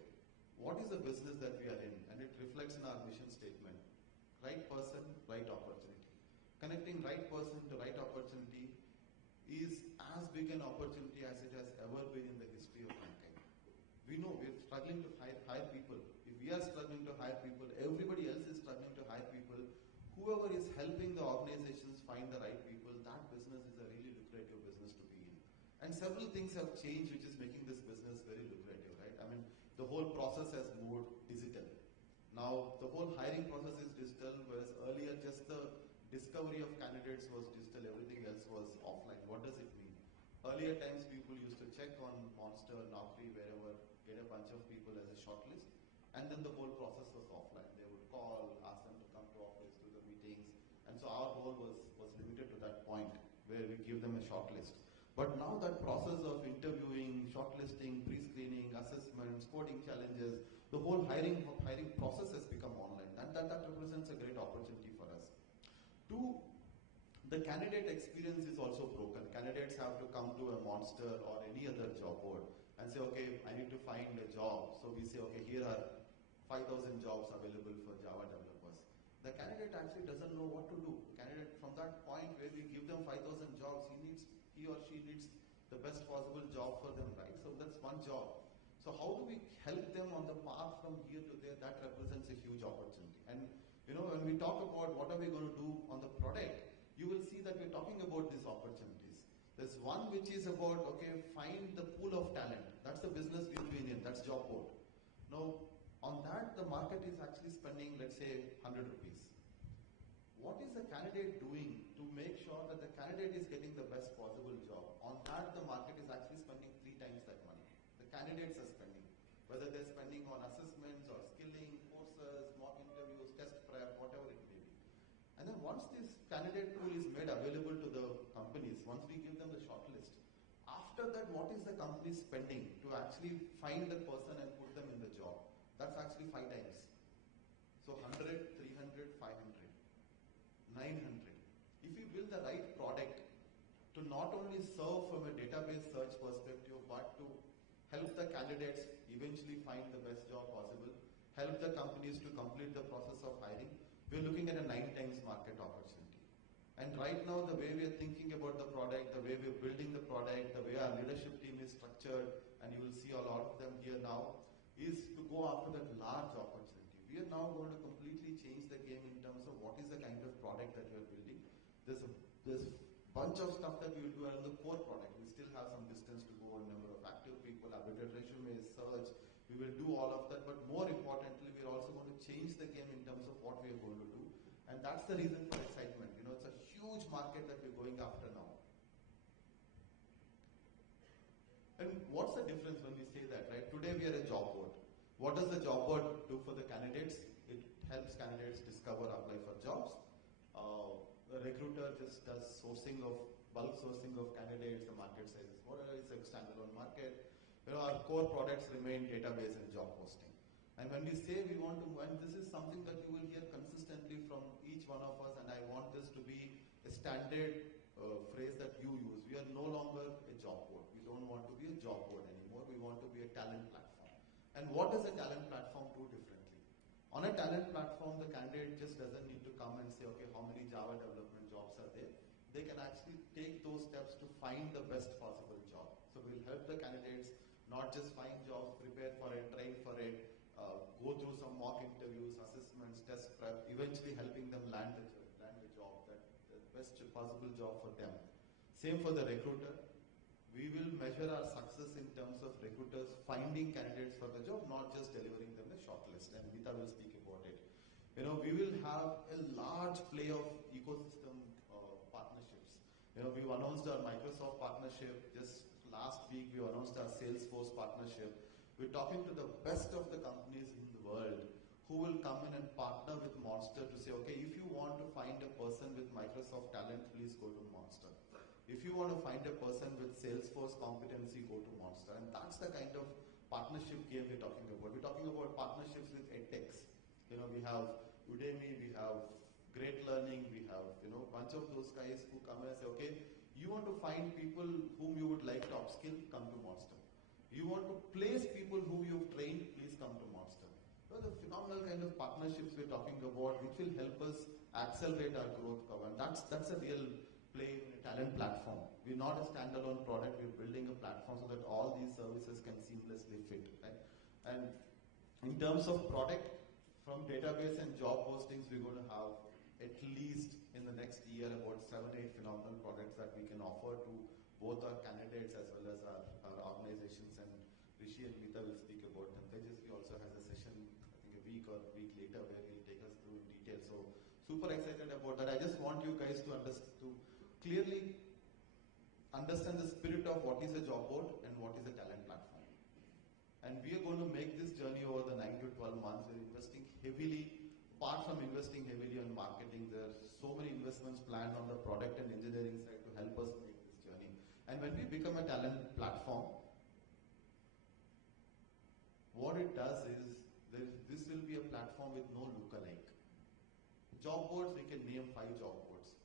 What is the business that we are in? And it reflects in our mission statement. Right person, right opportunity. Connecting right person to right opportunity is as big an opportunity as it has ever been in the history of mankind. We know we're struggling to hire people. If we are struggling to hire people, everybody else is struggling to hire people. Whoever is helping the organizations find the right people, that business is a really lucrative business to be in. And several things have changed which is making this business very lucrative, right? I mean, the whole process has moved digital. Now, the whole hiring process is digital, whereas earlier just the discovery of candidates was digital, everything else was offline. What does it mean? Earlier times, people used to check on Monster, Naukri, wherever, get a bunch of people as a shortlist, and then the whole process was offline. They would call, ask them to come to office, do the meetings, and so our role was limited to that point where we give them a shortlist. But now that process of interviewing, shortlisting, pre-screening, assessments, coding challenges, the whole hiring process has become online. And that represents a great opportunity for us. Two, the candidate experience is also broken. Candidates have to come to a Monster or any other job board and say, okay, I need to find a job. So we say, okay, here are 5,000 jobs available for Java developers. The candidate actually doesn't know what to do. The candidate, from that point where we give them 5,000 jobs, he or she needs the best possible job for them, right? So that's one job. So how do we help them on the path from here to there? That represents a huge opportunity. And when we talk about what are we going to do on the product, you will see that we're talking about these opportunities. There's one which is about, okay, find the pool of talent. That's the business we've been in. That's job board. Now, on that, the market is actually spending, let's say, 100 rupees. What is the candidate doing to make sure that the candidate is getting the best possible job? On that, the market is actually spending 3 times that money. The candidates are spending. Whether they're spending on assessments or skilling, courses, mock interviews, test prep, whatever it may be. And then once this candidate pool is made available to the companies, once we give them the shortlist, after that, what is the company spending to actually find the person and put them in the job? That's actually 5 times. So 100, 300, 500. 900. If we build the right product to not only serve from a database search perspective, but to help the candidates eventually find the best job possible, help the companies to complete the process of hiring, we're looking at a 9 times market opportunity. And right now, the way we're thinking about the product, the way we're building the product, the way our leadership team is structured, and you will see a lot of them here now, is to go after that large opportunity. We are now going to completely change the game in terms of what is the kind of product that we are building. There's a bunch of stuff that we will do around the core product. We still have some distance to go in number of active people, updated resumes, search. We will do all of that, but more importantly, we're also going to change the game in terms of what we are going to do. And that's the reason for excitement. It's a huge market that we're going after now. And what's the difference when we say that, right? Today we are a job board. What does the job board do for the candidates? It helps candidates discover, apply for jobs. The recruiter just does bulk sourcing of candidates. The market says it's a standalone market. Our core products remain database and job posting. And when we say we want to, and this is something that you will hear consistently from each one of us, and I want this to be a standard phrase that you use. We are no longer a job board. We don't want to be a job board anymore. We want to be a talent platform. And what does a talent platform do differently? On a talent platform, the candidate just doesn't need to come and say, okay, how many Java development jobs are there? They can actually take those steps to find the best possible job. So we'll help the candidates not just find jobs, prepare for it, train for it, go through some mock interviews, assessments, test prep, eventually helping them land the job, the best possible job for them. Same for the recruiter. We will measure our success in terms of recruiters finding candidates for the job, not just delivering them a shortlist. And Vita will speak about it. We will have a large play of ecosystem partnerships. We've announced our Microsoft partnership. Just last week, we announced our Salesforce partnership. We're talking to the best of the companies in the world who will come in and partner with Monster to say, okay, if you want to find a person with Microsoft talent, please go to Monster. If you want to find a person with Salesforce competency, go to Monster. And that's the kind of partnership game we're talking about. We're talking about partnerships with edtechs. We have Udemy, we have Great Learning, we have, a bunch of those guys who come and say, okay, you want to find people whom you would like to upskill, come to Monster. You want to place people who you've trained, please come to Monster. So the phenomenal kind of partnerships we're talking about, which will help us accelerate our growth curve. And that's a real play in a talent platform. We're not a standalone product, we're building a platform so that all these services can seamlessly fit. Right? And in terms of product, from database and job postings, we're going to have at least in the next year about 7-8 phenomenal products that we can offer to both our candidates as well as our organizations. And Rishi and Meeta will speak about them. Tejasvi also has a session, I think a week or a week later, where he'll take us through in detail. So super excited about that. I just want you guys to clearly understand the spirit of what is a job board and what is a talent platform. And we are going to make this journey over the 9 to 12 months. We're investing heavily. Apart from investing heavily on marketing, there are so many investments planned on the product and engineering side to help us make this journey. And when we become a talent platform, what it does is, this will be a platform with no lookalike. Job boards, we can name 5 job boards.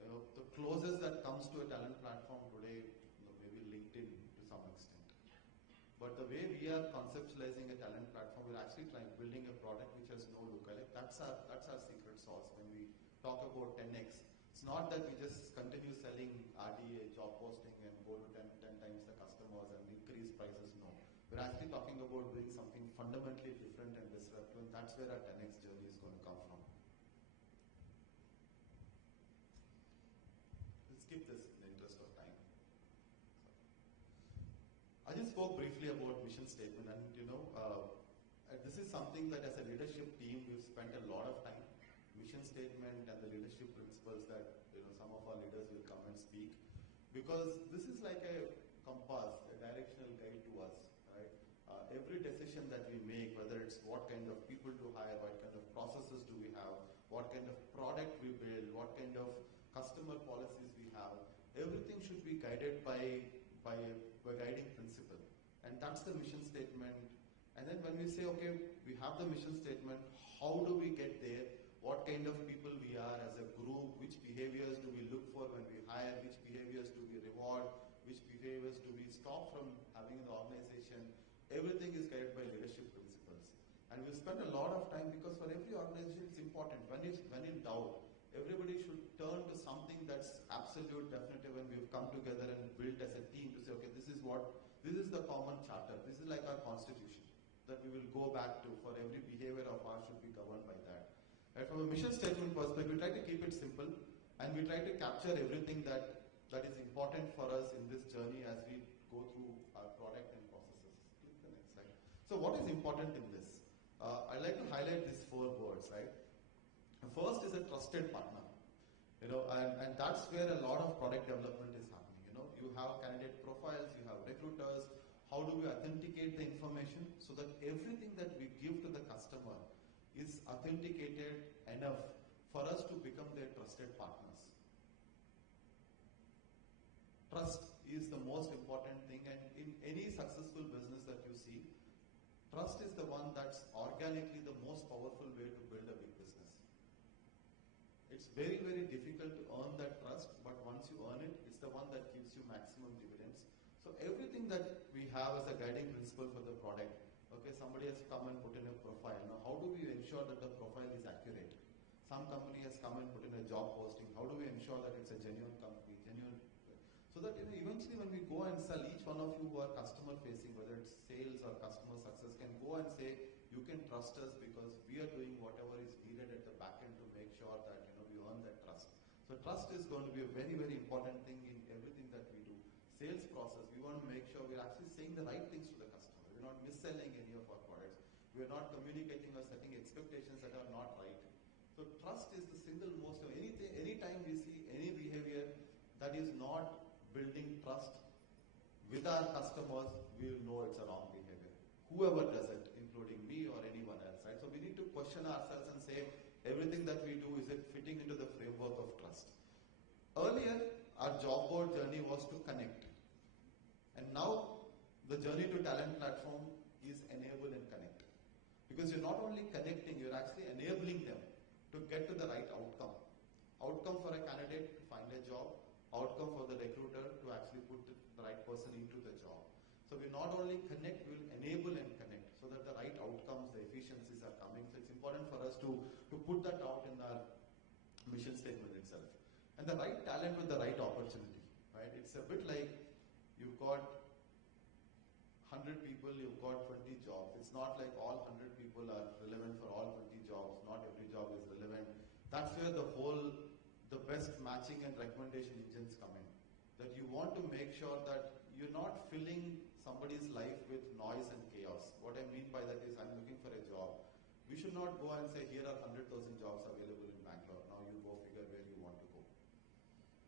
The closest that comes to a talent platform today, maybe LinkedIn to some extent. But the way we are conceptualizing a talent platform, we're actually building a product which has no lookalike. That's our secret sauce. When we talk about 10x, it's not that we just continue selling RDA, job posting, and go to 10 times the customers and increase prices. No. We're actually talking about doing something fundamentally different and disruptive, and that's where our 10x journey is going to come from. Let's skip this in the interest of time. I just spoke briefly about mission statement, and this is something that as a leadership team we've spent a lot of time. Mission statement and the leadership principles that some of our leaders will come and speak, because this is like a compass, a directional guide to us. Right? Every decision that we make, whether it's what kind of people to hire, what kind of processes do we have, what kind of product we build, what kind of customer policies we have, everything should be guided by a guiding principle. And that's the mission statement. And then when we say, okay, we have the mission statement, how do we get there? What kind of people we are as a group? Which behaviors do we look for when we hire? Which behaviors do we reward? Which behaviors do we stop from having in the organization? Everything is guided by leadership principles. And we spend a lot of time, because for every organization it's important. When in doubt, everybody should turn to something that's absolute, definitive, and we've come together and built as a team to say, okay, this is the common charter. This is like our constitution that we will go back to. For every behavior of ours should be governed by that. And from a mission statement perspective, we try to keep it simple, and we try to capture everything that is important for us in this journey as we go through our product and processes. Click the next slide. So what is important in this? I'd like to highlight these 4 words, right? The first is a trusted partner. And that's where a lot of product development is happening. You have candidate profiles, you have recruiters. How do we authenticate the information so that everything that we give to the customer is authenticated enough for us to become their trusted partners? Trust is the most important thing, and in any successful business that you see, trust is the one that's organically the most powerful way to build a big business. It's very, very difficult to earn that trust, but once you earn it, it's the one that gives you maximum dividends. So everything that we have as a guiding principle for the product, okay, somebody has come and put in a profile. Now, how do we ensure that the profile is accurate? Some company has come and put in a job posting. How do we ensure that it's a genuine company, so that eventually when we go and sell, each one of you who are customer facing, whether it's sales or customer success, can go and say, you can trust us because we are doing whatever is needed at the back end to make sure that we earn that trust. So trust is going to be a very, very important thing in everything that we do. Sales process, we want to make sure we're actually saying the right things to the customer. We're not mis-selling any of our products. We're not communicating or setting expectations that are not right. So trust is the single most of anything. Anytime we see any behavior that is not building trust with our customers, we will know it's a wrong behavior. Whoever does it, including me or anyone else, right? So we need to question ourselves and say, everything that we do, is it fitting into the framework of trust? Earlier, our job board journey was to connect. And now, the journey to talent platform is enable and connect. Because you're not only connecting, you're actually enabling them to get to the right outcome. Outcome for a candidate to find a job, outcome for the recruiter to actually put the right person into the job. So we not only connect, we will enable and connect so that the right outcomes, the efficiencies are coming. So it's important for us to put that out in our mission statement itself. And the right talent with the right opportunity, right? It's a bit like you've got 100 people, you've got 20 jobs. It's not like all 100 people are relevant for all 20 jobs. Not every job is relevant. That's where the best matching and recommendation engines come in. That you want to make sure that you're not filling somebody's life with noise and chaos. What I mean by that is, I'm looking for a job. We should not go and say, here are 100,000 jobs available in Bangalore. Now you go figure where you want to go.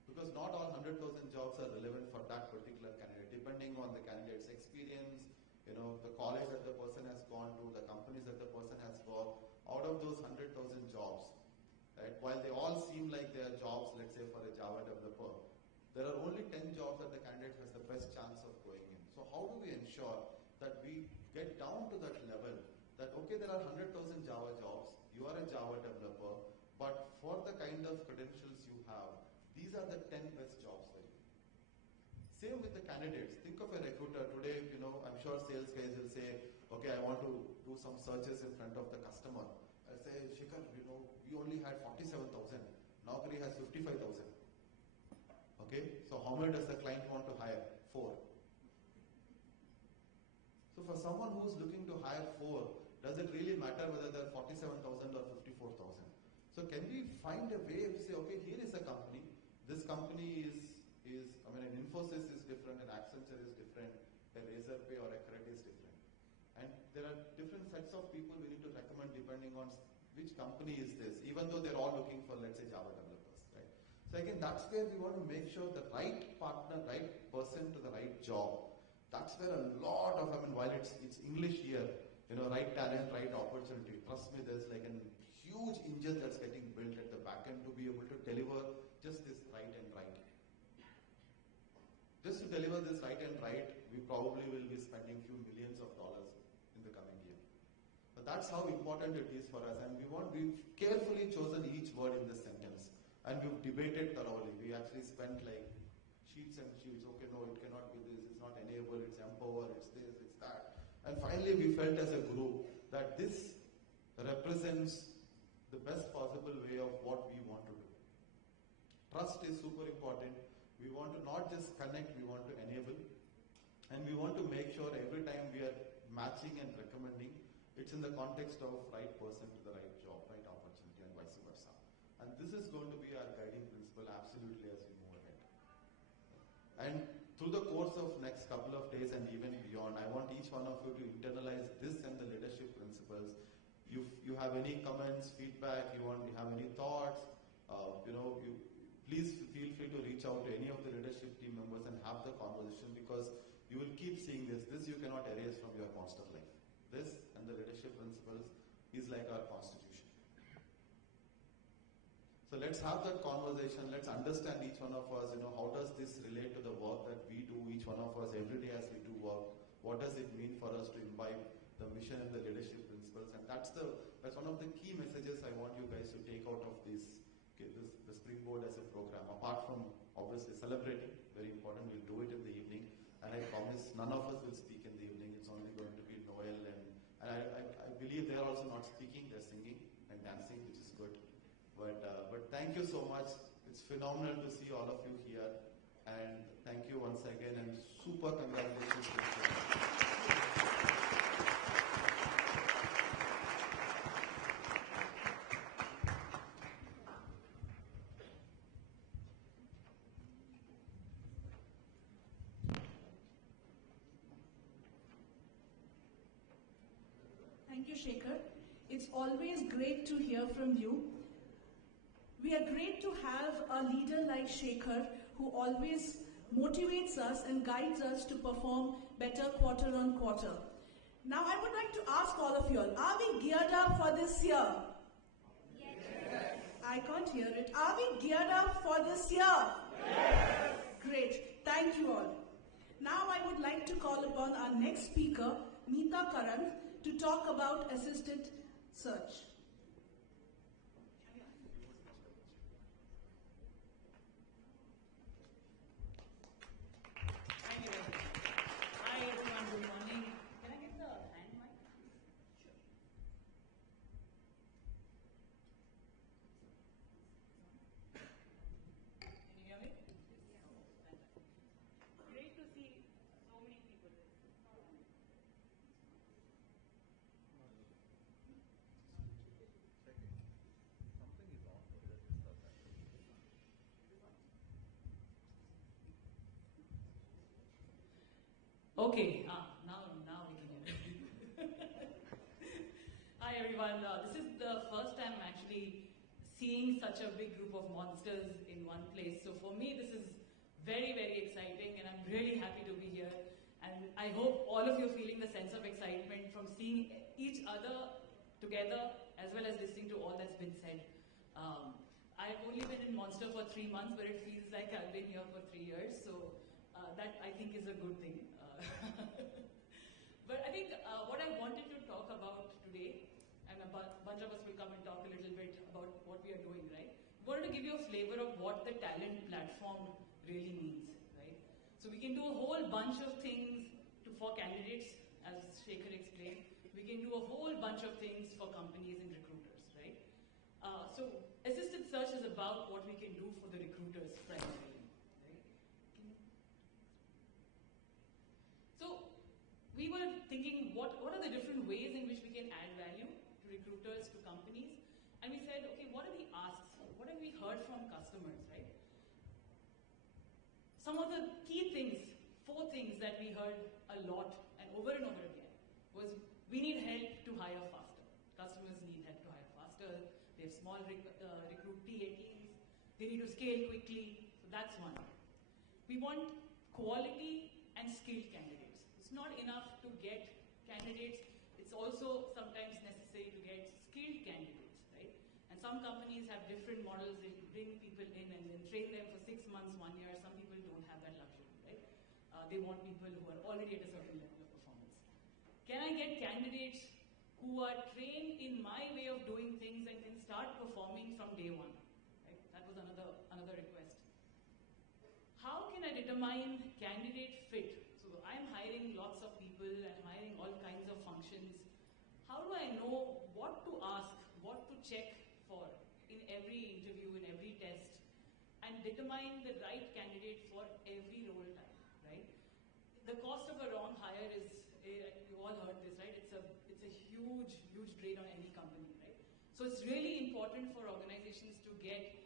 Because not all 100,000 jobs are relevant for that particular candidate, depending on the candidate's experience, the college that the person has gone to, the companies that the person has worked. Out of those 100,000 jobs, right, while they all seem like they are jobs, let's say for a Java developer, there are only 10 jobs that the candidate has the best chance of going in. So how do we ensure that we get down to that level that, okay, there are 100,000 Java jobs, you are a Java developer, but for the kind of credentials you have, these are the 10 best jobs for you. Same with the candidates. Think of a recruiter today, I'm sure sales guys will say, okay, I want to do some searches in front of the customer. I say, Shikhar, we only had 47,000. Naukri has 55,000. Okay, so how many does the client want to hire? 4. So for someone who's looking to hire 4, does it really matter whether they're 47,000 or 54,000? So can we find a way to say, okay, here is a company. This company is an Infosys is different, an Accenture is different, a Razorpay or a Credit is different. And there are different sets of people we need to recommend depending on which company is this, even though they're all looking for, let's say, Java developers, right? So again, that's where we want to make sure the right partner, right person to the right job. That's where a lot of, while it's English here, right talent, right opportunity. Trust me, there's like a huge engine that's getting built at the back end to be able to deliver just this right and right. Just to deliver this right and right, we probably will be spending few millions of dollars in the coming year. But that's how important it is for us, and we've carefully chosen each word in this sentence, and we've debated thoroughly. We actually spent like sheets and sheets. Okay, no, it cannot be this. It's not enable. It's empower. It's this. It's that. And finally, we felt as a group that this represents the best possible way of what we want to do. Trust is super important. We want to not just connect, we want to enable. And we want to make sure every time we are matching and recommending, it's in the context of right person to the right job, right opportunity, and vice versa. And this is going to be our guiding principle absolutely as we move ahead. And through the course of next couple of days and even beyond, I want each one of you to internalize this and the leadership principles. You have any comments, feedback, you have any thoughts, please feel free to reach out to any of the leadership team members and have the conversation, because you will keep seeing this. This you cannot erase from your constant life. This and the leadership principles is like our constitution. So let's have that conversation. Let's understand each one of us, how does this relate to the work that we do, each one of us every day as we do work? What does it mean for us to imbibe the mission and the leadership principles? And that's one of the key messages I want you guys to take out of the Springboard as a program. Apart from obviously celebrating, very important, we'll do it in the evening. And I promise none of us will speak in the evening. It's only going to be Noel and I believe they're also not speaking, they're singing and dancing, which is good. But thank you so much. It's phenomenal to see all of you here. And thank you once again, and super congratulations to you. Thank you, Shekhar. It's always great to hear from you. We are great to have a leader like Shekhar who always motivates us and guides us to perform better quarter on quarter. Now, I would like like to ask all of you all, are we geared up for this year? Yes. I can't hear it. Are we geared up for this year? Yes. Great. Thank you all. Now I would like to call upon our next speaker, Meeta Karan, to talk about assisted search. Thank you. Hi everyone, good morning. Can I get the hand mic? Sure. Can you hear me? Yes. Oh, fantastic. Great to see so many people. Okay, now we can hear it. Hi everyone, this is the first time I'm actually seeing such a big group of monsters in one place. So for me, this is very, very exciting and I'm really happy to be here. And I hope all of you are feeling the sense of excitement from seeing each other together as well as listening to all that's been said. I've only been in Monster for 3 months, but it feels like I've been here for 3 years. So that I think is a good thing. But I think what I wanted to talk about today, and a bunch of us will come and talk a little bit about what we are doing, right? I wanted to give you a flavor of what the talent platform really means, right? So we can do a whole bunch of things for candidates, as Shekhar explained. We can do a whole bunch of things for companies and recruiters, right? So assisted search is about what we can do for the recruiters primarily. So we were thinking, what are the different ways in which we can add value to recruiters, to companies? And we said, okay, what are the asks? What have we heard from customers, right? Some of the key things, 4 things that we heard a lot and over again was we need help to hire faster. Customers need help to hire faster. They have small recruit TA teams. They need to scale quickly. So that's one. We want quality and skilled candidates. It's not enough to get candidates. It's also sometimes necessary to get skilled candidates, right? And some companies have different models. They bring people in and then train them for 6 months, 1 year. Some people don't have that luxury, right? They want people who are already at a certain level of performance. Can I get candidates who are trained in my way of doing things and can start performing from day one? Right? That was another request. How can I determine candidate fit? So I'm hiring lots of people, I'm hiring all kinds of functions. How do I know what to ask, what to check for in every interview, in every test, and determine the right candidate for every role type, right? The cost of a wrong hire is, you all heard this, right? It's a huge drain on any company, right? So it's really important for organizations to get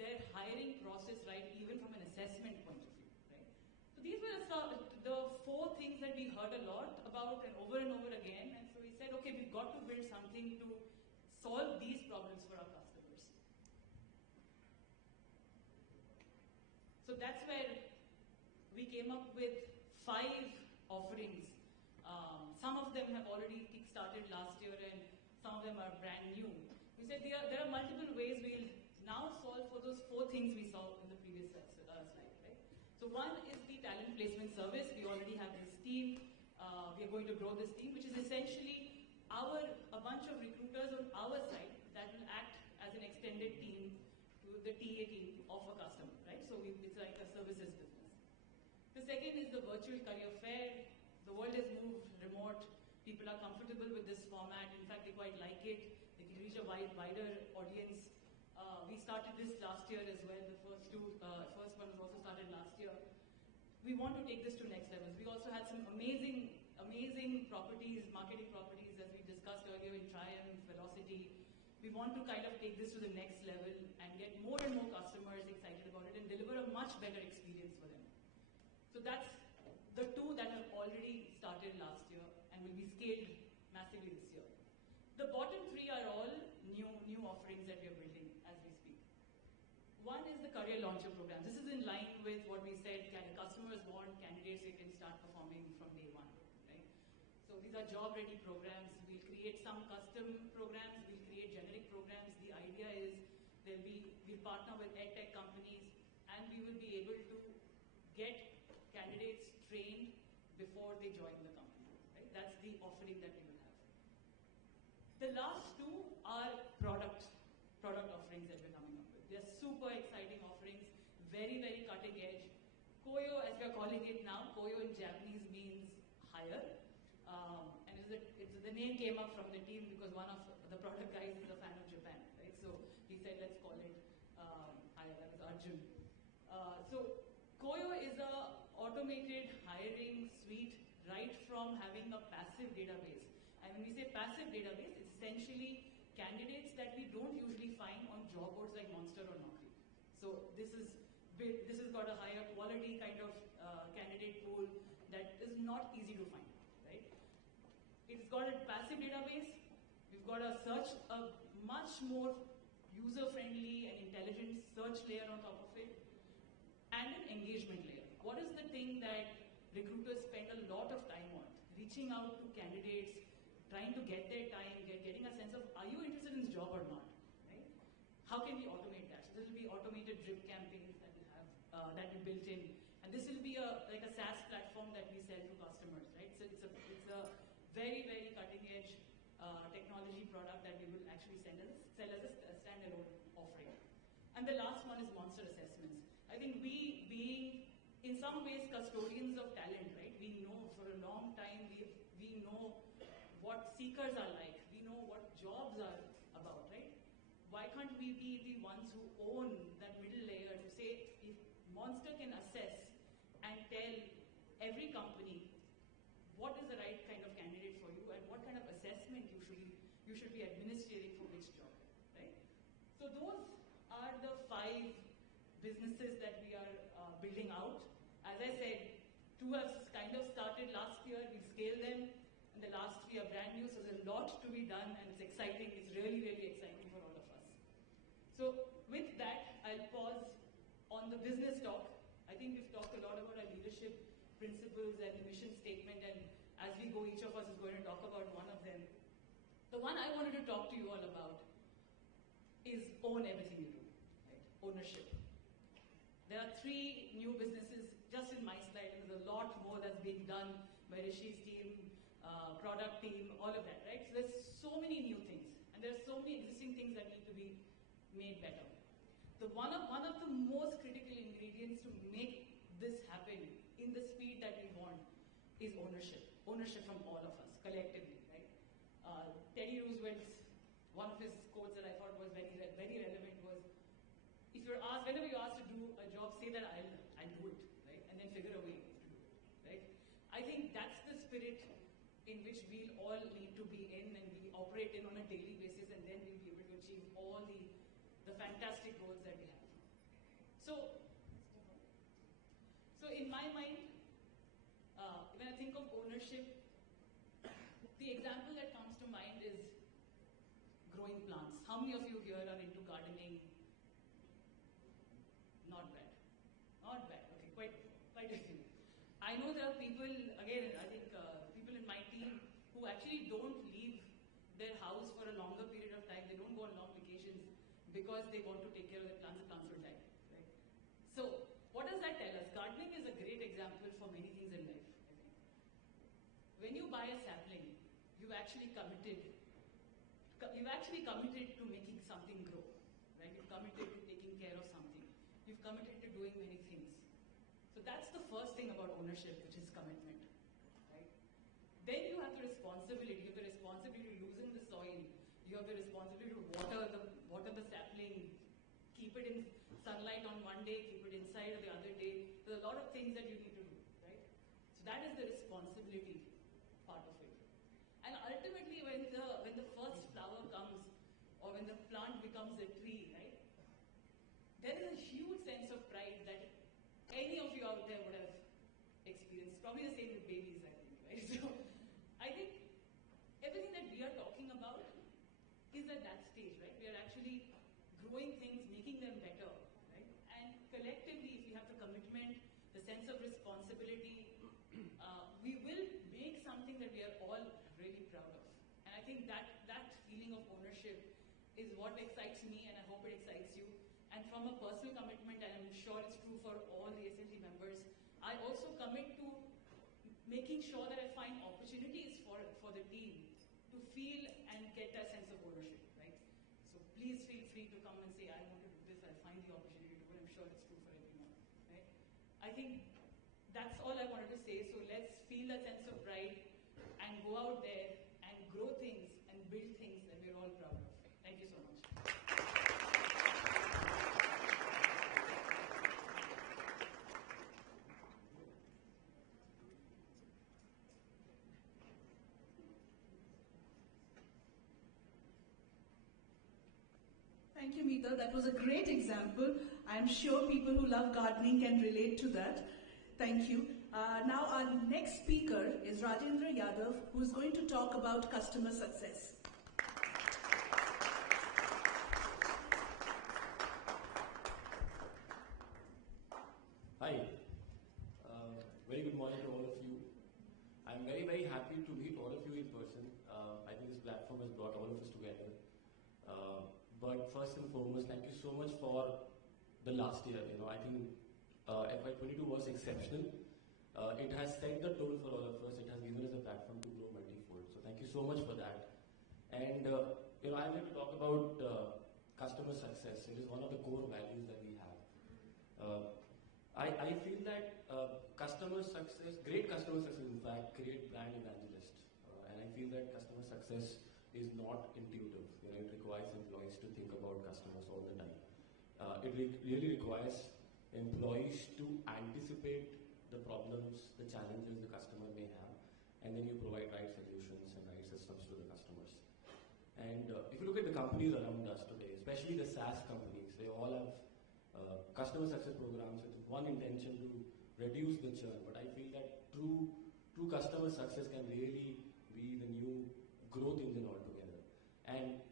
their hiring process right, even from an assessment point of view, right? So these were the 4 things that we heard a lot about and over again, and so we said, okay, we've got to build something to solve these problems for our customers. So that's where we came up with 5 offerings. Some of them have already kick-started last year and some of them are brand new. We said there are multiple ways we'll now solve for those 4 things we saw in the previous slide, right? So one is the talent placement service. We already have this team. We are going to grow this team, which is essentially a bunch of recruiters on our side that will act as an extended team to the TA team of a customer, right? So it's like a services business. The second is the virtual career fair. The world has moved remote. People are comfortable with this format. In fact, they quite like it. They can reach a wider audience. We started this last year as well. The first one was also started last year. We want to take this to next levels. We also had some amazing properties, marketing properties, as we discussed earlier in Triumph, Velocity. We want to kind of take this to the next level and get more and more customers excited about it and deliver a much better experience for them. So that's the 2 that have already started last year and will be scaled massively this year. The bottom 3 are all new offerings that we are building as we speak. One is the career launcher program. This is in line with what we said, customers want candidates who can start performing from day one, right? So these with our job-ready programs. We'll create some custom programs, we'll create generic programs. The idea is we'll partner with edtech companies, and we will be able to get candidates trained before they join the company. Right? That's the offering that we will have. The last two are product offerings that we're coming up with. They're super exciting offerings, very, very cutting edge. Koyo, as we're calling it now, Koyo in Japanese means higher. And the name came up from the team because one of the product guys is a fan of Japan, right? So he said, let's call it higher. That was Arjun. So Koyo is a automated hiring suite right from having a passive database. And when we say passive database, it's essentially candidates that we don't usually find on job boards like Monster or Naukri. So this has got a higher quality kind of candidate pool that is not easy to find, right? It's got a passive database. We've got a much more user-friendly and intelligent search layer on top of it, and an engagement layer. What is the thing that recruiters spend a lot of time on? Reaching out to candidates, trying to get their time, getting a sense of, are you interested in this job or not? Right? How can we automate that? So this will be automated drip campaigns that we have that we built in, and this will be like a SaaS platform that we sell to customers. Right? So it's a very, very cutting edge technology product that we will actually sell as a standalone offering. And the last one is monster assessments. I think we, being in some ways custodians of talent, right? We know for a long time, we know what seekers are like. We know what jobs are about, right? Why can't we be the ones who own that middle layer to say, if Monster can assess and tell every company what is the right kind of candidate for you and what kind of assessment you should be administering for which job, right? So those are the 5 businesses that we are building out. As I said, 2 have kind of started last year. We've scaled them. And the last 3 are brand new, so there's a lot to be done, and it's exciting. It's really, really exciting for all of us. So with that, I'll pause on the business talk. I think we've talked a lot about our leadership principles and the mission statement, and as we go, each of us is going to talk about one of them. The one I wanted to talk to you all about is own everything you do, right? Ownership. There are 3 new businesses just in my slide, and there's a lot more that's being done by Rishi's team, product team, all of that, right? So there's so many new things, and there's so many existing things that need to be made better. One of the most critical ingredients to make this happen in the speed that we want is ownership. Ownership from all of us, collectively, right? Teddy Roosevelt's, one of his quotes that I thought was very, very relevant was, if you're asked, whenever you're asked to do a job, say that I'll do it, right? And then figure a way to do it, right? I think that's the spirit in which we'll all need to be in and we operate in on a daily basis, and then we'll be able to achieve all the fantastic goals that we have. So in my mind, when I think of ownership, the example that comes to mind is growing plants. How many of you here are into gardening? Not bad. Not bad. Okay, quite a few. I know there are people, again, I think people in my team who actually don't leave their house for a longer period of time. They don't go on long vacations because they want to take care of the plants. The plants will die, right? So what does that tell us? Gardening is a great example for many things in life. When you buy a sapling, you've actually committed to making something grow, right? You've committed to taking care of something. You've committed to doing many things. So that's the first thing about ownership, which is commitment, right? Then you have the responsibility. You have the responsibility to loosen the soil. You have the responsibility to water the sapling, keep it in sunlight on one day, keep it inside the other day. There's a lot of things that you need to do, right? So that is the responsibility part of it. And ultimately, when the first flower comes, or when the plant becomes a tree, right? There is a huge sense of pride that any of you out there would have experienced. Probably the same with babies, I think, right? So I think everything that we are talking about is at that stage, right? We are actually growing things, making them better, right? And collectively, if we have the commitment, the sense of responsibility, we will make something that we are all think that feeling of ownership is what excites me, and I hope it excites you. And from a personal commitment, and I'm sure it's true for all the SMT members, I also commit to making sure that I find opportunities for the team to feel and get that sense of ownership, right? So please feel free to come and say, I want to do this, I'll find the opportunity to do it. I'm sure it's true for everyone, right? I think that's all I wanted to say. So let's feel that sense of pride and go out there and grow things and build things that we're all proud of. Thank you so much. Thank you, Meeta. That was a great example. I'm sure people who love gardening can relate to that. Thank you. Now our next speaker is Rajendra Yadav, who is going to talk about customer success. Hi. Very good morning to all of you. I'm very, very happy to meet all of you in person. I think this platform has brought all of us together. But first and foremost, thank you so much for the last year. I think FY22 was exceptional. It has set the tone for all of us. It has given us a platform to grow multi-fold. So thank you so much for that. And I'm going to talk about customer success. It is one of the core values that we have. I feel that customer success, great customer success, in fact, create brand evangelists. And I feel that customer success is not intuitive. It requires employees to think about customers all the time. It really requires employees to anticipate the problems, the challenges the customer may have, and then you provide right solutions and right systems to the customers. And if you look at the companies around us today, especially the SaaS companies, they all have customer success programs with one intention to reduce the churn. But I feel that true customer success can really be the new growth engine altogether. And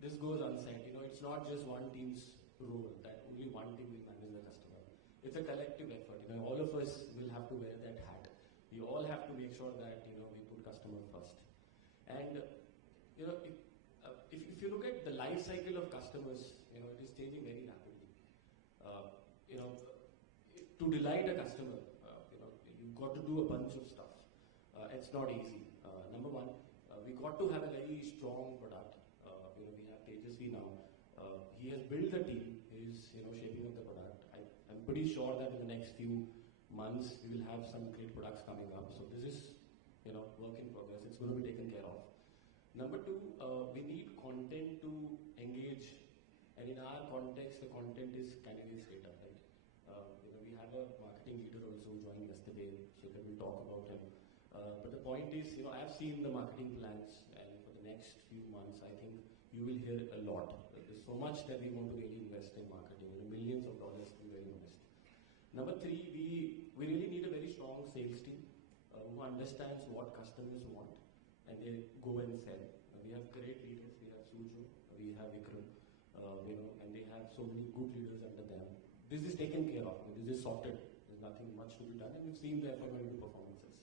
this goes unsaid. It's not just one team's role that only one team will manage the customer. It's a collective effort. All of us will have to wear that hat. We all have to make sure that we put customer first. And if you look at the life cycle of customers, it is changing very rapidly. To delight a customer, you've got to do a bunch of stuff. It's not easy. Number one, we got to have a very strong product. We have Tejasvi now. He has built a team. He's shaping up the product. I'm pretty sure that in the next few months we will have some great products coming up. So this is work in progress. It's going to be taken care of. Number two, we need content to engage. And in our context, the content is candidate data, right? We have a marketing leader also who joined yesterday. Shekhar will talk about him. But the point is, I've seen the marketing plans, and for the next few months, I think you will hear a lot. There's so much that we want to really invest in marketing, millions of dollars, to be very honest. Number three, we really need a very strong sales team who understands what customers want, and they go and sell. We have great leaders. We have Sujo, we have Vikram, and they have so many good leaders under them. This is taken care of. This is sorted. There's nothing much to be done, and we've seen the FY22 performances.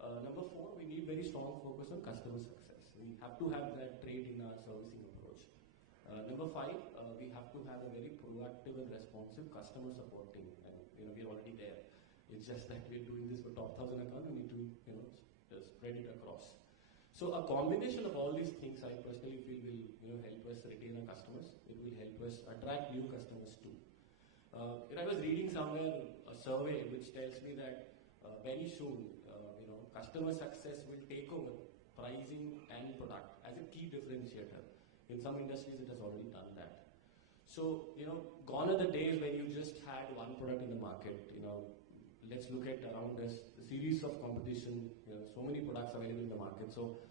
Number four, we need very strong focus on customer success. We have to have that trait in our servicing approach. Number five, we have to have a very proactive and responsive customer support team. And we're already there. It's just that we're doing this for top 1,000 accounts. We need to spread it across. So a combination of all these things, I personally feel will help us retain our customers. It will help us attract new customers too. I was reading somewhere a survey which tells me that very soon, customer success will take over pricing and product as a key differentiator. In some industries, it has already done that. So, gone are the days when you just had one product in the market. Let's look at around us, the series of competition, so many products available in the market. So,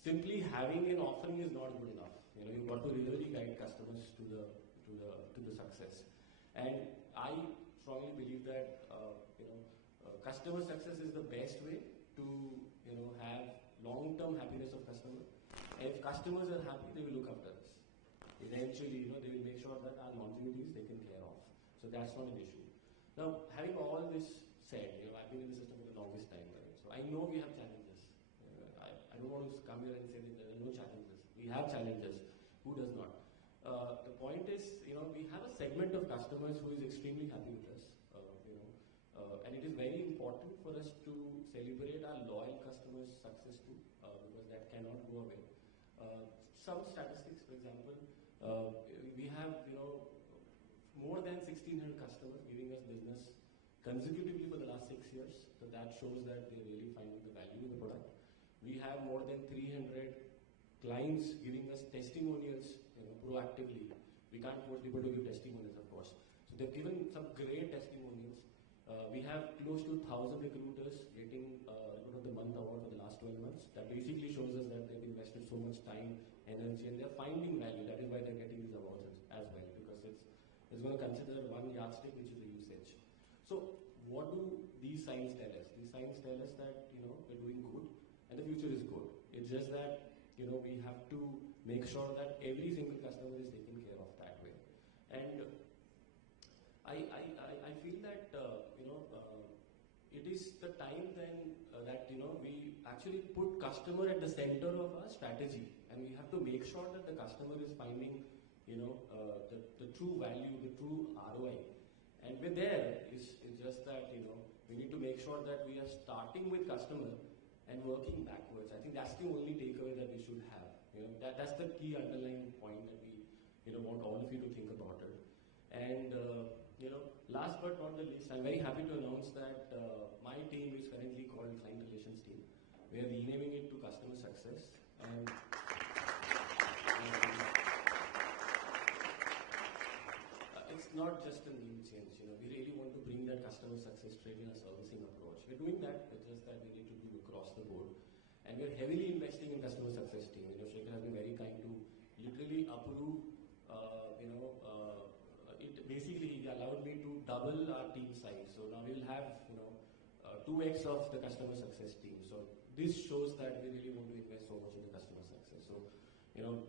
simply having an offering is not good enough. You've got to really guide customers to the success. And I strongly believe that customer success is the best way to have long-term happiness of customer. And if customers are happy, they will look after us. Eventually, they will make sure that our longevity is taken care of. So that's not an issue. Now, having all this said, I've been in the system for the longest time, right? So I know we have challenges. I don't don't want to come here and say that there are no challenges. We have challenges. Who does not? The point is, we have a segment of customers who is extremely happy with us, and it is very important for us to celebrate our loyal customers' success too, because that cannot go away. Some statistics, for example, we have, more than 1,600 customers giving us business consecutively for the last 6 years. So that shows that they're really finding the value in the product. We have more than 300 clients giving us testimonials, proactively. We can't force people to give testimonials, of course. So they've given some great testimonials. We have close to 1,000 recruiters getting Recruiter of the Month award for the last 12 months. That basically shows us that they've invested so much time, energy, and they're finding value. That is why they're getting these awards as well, because it's going to consider one yardstick, which is the usage. So what do these signs tell us? These signs tell us that, we're doing good and the future is good. It's just that, we have to make sure that every single customer is taken care of that way. And I feel that, it is the time then that, we actually put customer at the center of our strategy, and we have to make sure that the customer is finding, the true value, the true ROI. And we're there. It's just that, we need to make sure that we are starting with customer and working backwards. I think that's the only takeaway that we should have. That's the key underlying point that we, want all of you to think about it. And, last but not the least, I'm very happy to announce that my team is currently called Client Relations Team. We are renaming it to Customer Success. And it's not just a name change. We really want to bring that customer success straight in a servicing approach. We're doing that, it's just that we need to do across the board. And we're heavily investing in customer success team. Shekhar has been very kind to literally approve, it basically allowed me to double our team size. So now we'll have, 2x of the customer success team. So this shows that we really want to invest so much in the customer success. So,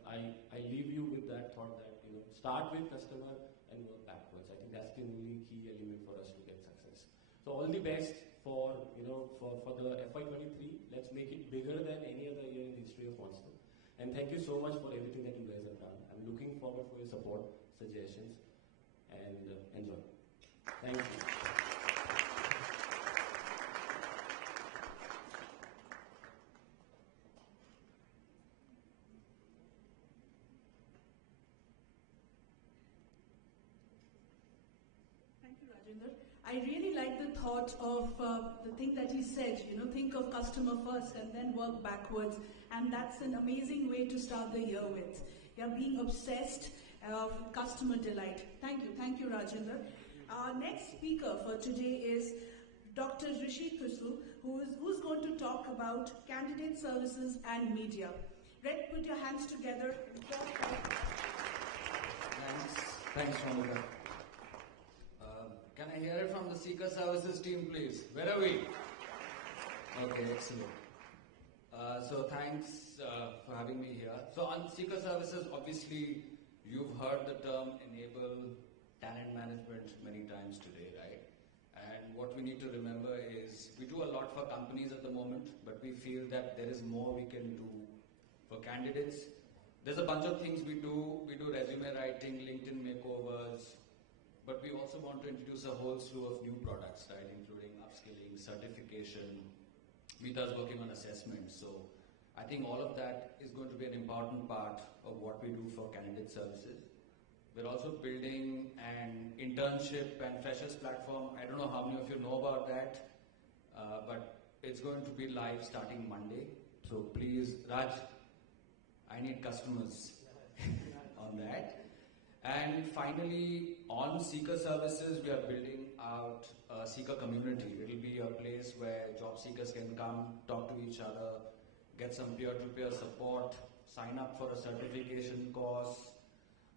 I leave you with that thought that, start with customer and work backwards. I think that's the only key element for us to get success. So all the best for the FY23. Let's make it bigger than any other year in the history of Monster. And thank you so much for everything that you guys have done. I'm looking forward for your support, suggestions, and enjoy. Thank you. Thank you, Rajendra. I really like the thought of the thing that he said, think of customer first and then work backwards. And that's an amazing way to start the year with. Being obsessed with customer delight. Thank you, Rajendra. Our next speaker for today is Dr. Rishi Thusu, who's going to talk about candidate services and media. Red, put your hands together and talk about. Thanks, Monica. Can I hear it from the Seeker Services team, please? Where are we? Okay, excellent. So thanks for having me here. So on Seeker Services, obviously, you've heard the term enable talent management many times today, right? And what we need to remember is we do a lot for companies at the moment, but we feel that there is more we can do for candidates. There's a bunch of things we do. We do resume writing, LinkedIn makeovers, but we also want to introduce a whole slew of new products, right, including upskilling, certification, Meeta's working on assessment. So I think all of that is going to be an important part of what we do for candidate services. We're also building an internship and freshers platform. I don't know how many of you know about that, but it's going to be live starting Monday. So please, Raj, I need customers on that. And finally, on Seeker Services, we are building out a Seeker community. It will be a place where job seekers can come, talk to each other, get some peer-to-peer support, sign up for a certification course,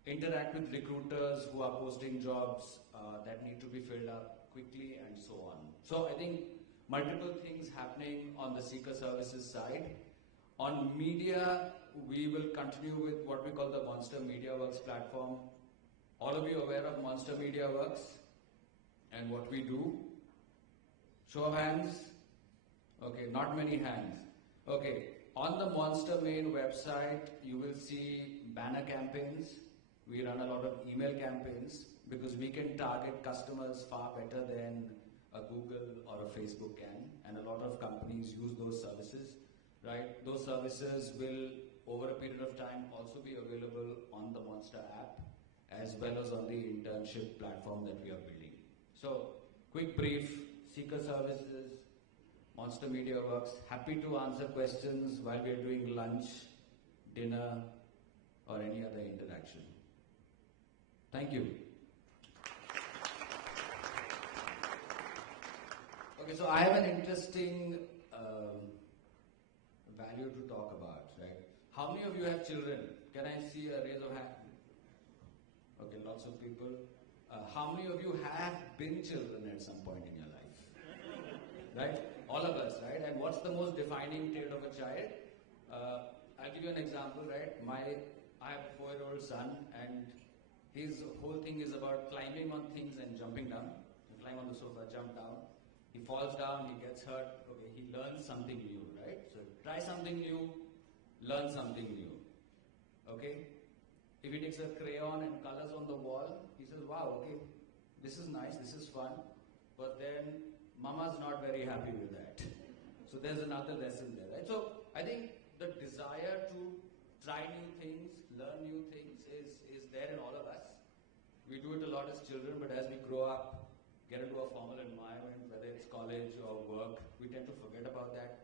interact with recruiters who are posting jobs that need to be filled up quickly, and so on. So I think multiple things happening on the Seeker Services side. On media, we will continue with what we call the Monster Media Works platform. All of you aware of Monster Media Works and what we do? Show of hands? Okay, not many hands. Okay, on the Monster main website, you will see banner campaigns. We run a lot of email campaigns because we can target customers far better than a Google or a Facebook can, and a lot of companies use those services, right? Those services will, over a period of time, also be available on the Monster app, as well as on the internship platform that we are building. So, quick brief, Seeker Services, Monster Media Works, happy to answer questions while we are doing lunch, dinner, or any other interaction. Thank you. Okay, so I have an interesting value to talk about, right? How many of you have children? Can I see a raise of hand? Okay, lots of people. How many of you have been children at some point in your life? Right? All of us, right? And what's the most defining trait of a child? I'll give you an example, right? I have a 4-year-old son, and his whole thing is about climbing on things and jumping down. You climb on the sofa, jump down. He falls down, he gets hurt. Okay, he learns something new, right? So try something new, learn something new. Okay? If he takes a crayon and colors on the wall, he says, wow, okay, this is nice, this is fun. But then mama's not very happy with that. So there's another lesson there, right? So I think the desire to try new things, learn new things is there in all of us. We do it a lot as children, but as we grow up, get into a formal environment, whether it's college or work, we tend to forget about that.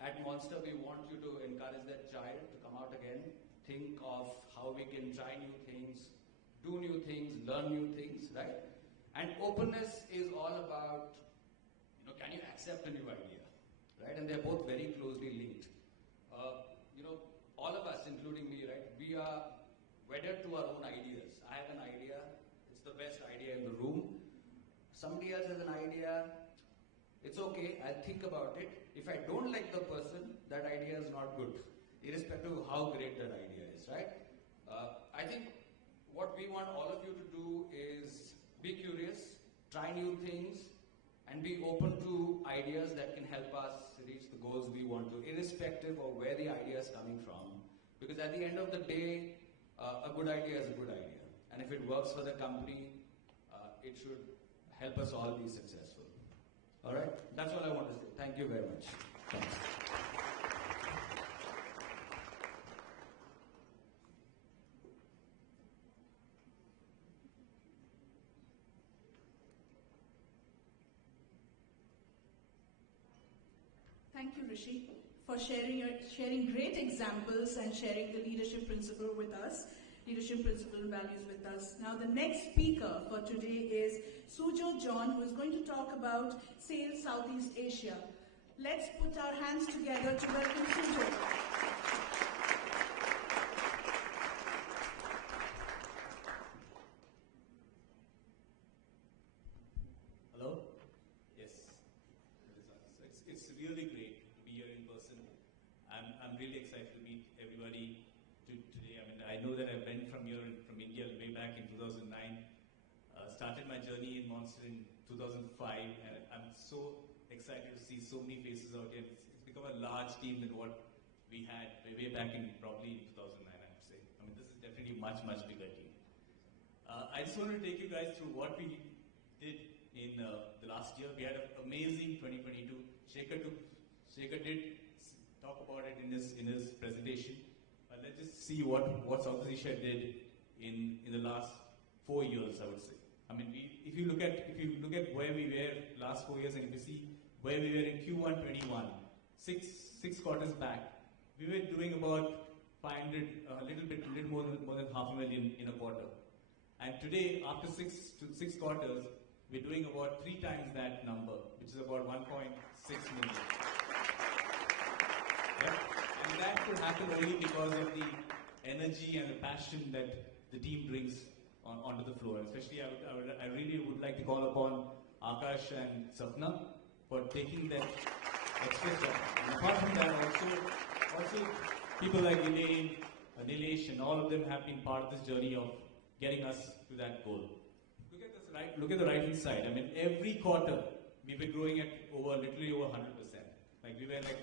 At Monster, we want you to encourage that child to come out again, think of how we can try new things, do new things, learn new things, right? And openness is all about, can you accept a new idea, right? And they're both very closely linked. All of us, including me, right? We are wedded to our own ideas. I have an idea, it's the best idea in the room. Somebody else has an idea, it's okay, I'll think about it. If I don't like the person, that idea is not good, irrespective of how great that idea is, right? I think what we want all of you to do is be curious, try new things, and be open to ideas that can help us reach the goals we want to, irrespective of where the idea is coming from. Because at the end of the day, a good idea is a good idea. And if it works for the company, it should help us all be successful. All right? That's all I want to say. Thank you very much. Thanks. Thank you, Rishi, for sharing great examples and sharing the leadership principle with us, leadership principle and values with us. Now, the next speaker for today is Sujo John, who is going to talk about Sales Southeast Asia. Let's put our hands together to welcome Sujo. Hello? Yes. It's really great to be here in person. I'm really excited to meet everybody today. I mean, I know that I went from here, from India way back in 2009. Started my journey in Monster in 2005, and I'm so excited to see so many faces out here. It's become a large team than what we had way back in probably in 2009, I would say. I mean, this is definitely a much bigger team. I just want to take you guys through what we did in the last year. We had an amazing 2022. Shekhar did talk about it in his presentation. Let's just see what Southeast Asia did in the last 4 years, I would say. I mean, if you look at where we were last 4 years, and if you see where we were in Q1 21, six quarters back, we were doing about 500, a little more than $500,000 in a quarter. And today, after six quarters, we're doing about 3 times that number, which is about 1.6 million. Yeah? And that could happen only because of the energy and the passion that the team brings onto the floor. Especially, I really would like to call upon Akash and Sapna for taking that extra step. And apart from that, also people like Elaine, Nilesh, and all of them have been part of this journey of getting us to that goal. Look at the right hand side. I mean, every quarter we've been growing at literally over 100%. Like we were like,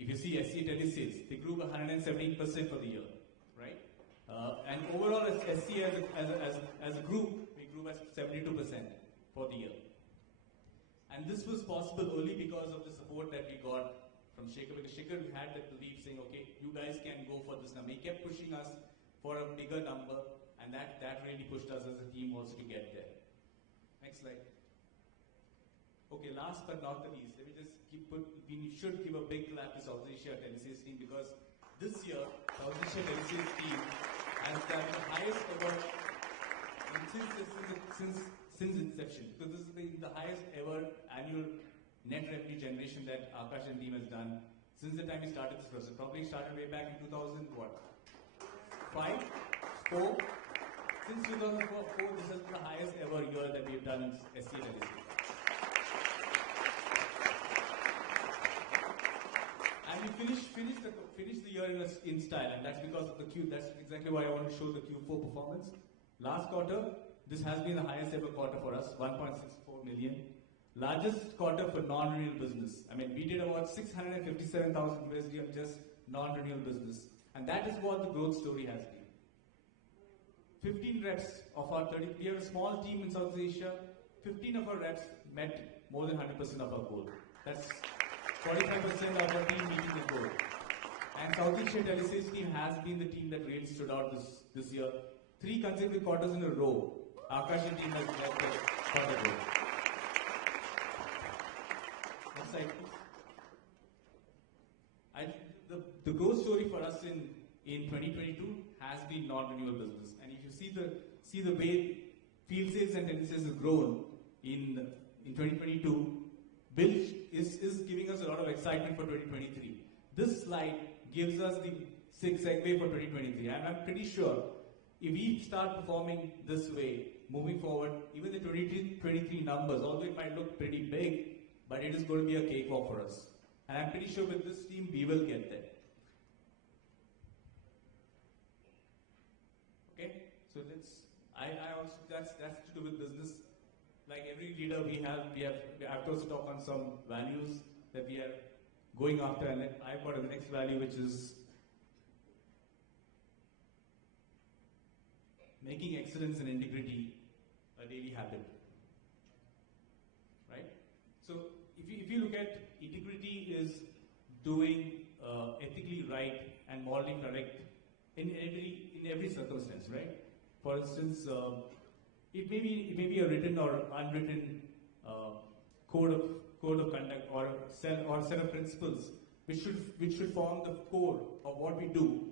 if you see SC telesales, they grew by 117% for the year, right? And overall, as SC as a group, we grew by 72% for the year. And this was possible only because of the support that we got from Shekhar, because Shekhar had that belief saying, okay, you guys can go for this number. He kept pushing us for a bigger number, and that really pushed us as a team also to get there. Next slide. Okay, last but not the least, let me just we should give a big clap to South Asia Telesales team, because this year, South Asia Telesales team has done the highest ever since inception. So this is the highest ever annual net revenue generation that Akash and team has done since the time we started this process. Probably started way back in 2000, what? 5? 4? Since 2004, this is the highest ever year that we've done in SC Telesales. And we finished the year in style, and that's because of the Q. That's exactly why I want to show the Q4 performance. Last quarter, this has been the highest ever quarter for us, 1.64 million. Largest quarter for non-renewal business. I mean, we did about 657,000 USD on just non-renewal business. And that is what the growth story has been. 15 reps of our 30, we are a small team in South Asia. 15 of our reps met more than 100% of our goal. That's 45% of our team meeting the goal. And South Asia Telesales team has been the team that really stood out this year. 3 consecutive quarters in a row, Akash and team has led the quarter goal. Next slide, please. The growth story for us in 2022 has been non-renewal business. And if you see the way field sales and telesales have grown in 2022, Bill is giving us a lot of excitement for 2023. This slide gives us the segue for 2023. And I'm pretty sure if we start performing this way, moving forward, even the 2023 numbers, although it might look pretty big, but it is going to be a cakewalk for us. And I'm pretty sure with this team, we will get there. Okay? So that's to do with business. Like every leader we have to also talk on some values that we are going after, and I've got the next value, which is making excellence and integrity a daily habit. Right? So if you look at integrity is doing ethically right and morally correct in every circumstance, right? For instance, it may be a written or unwritten code of conduct or set of principles which should form the core of what we do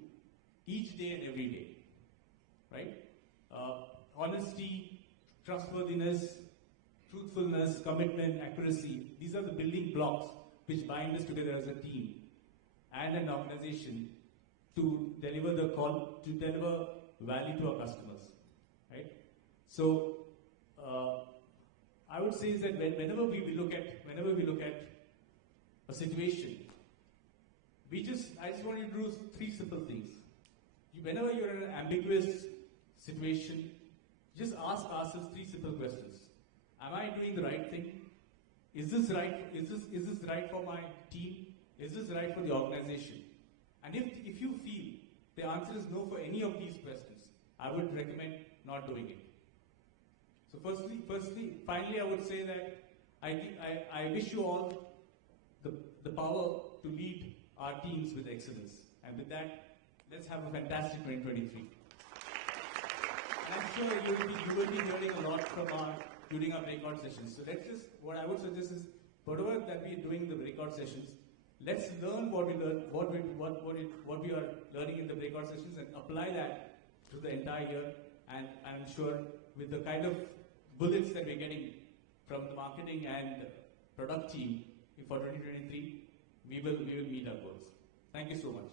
each day and every day, right? Honesty, trustworthiness, truthfulness, commitment, accuracy. These are the building blocks which bind us together as a team and an organization to deliver value to our customers, right? So I would say is that whenever we look at a situation, I just want you to do 3 simple things. Whenever you're in an ambiguous situation, just ask ourselves 3 simple questions. Am I doing the right thing? Is this right? Is this right for my team? Is this right for the organization? And if you feel the answer is no for any of these questions, I would recommend not doing it. So finally, I would say that I wish you all the power to lead our teams with excellence. And with that, let's have a fantastic 2023. And I'm sure you will be learning a lot during our breakout sessions. So what I would suggest is, whatever that we are doing in the breakout sessions, let's learn what we are learning in the breakout sessions and apply that to the entire year. And I'm sure with the kind of bullets that we're getting from the marketing and product team for 2023, we will meet our goals. Thank you so much.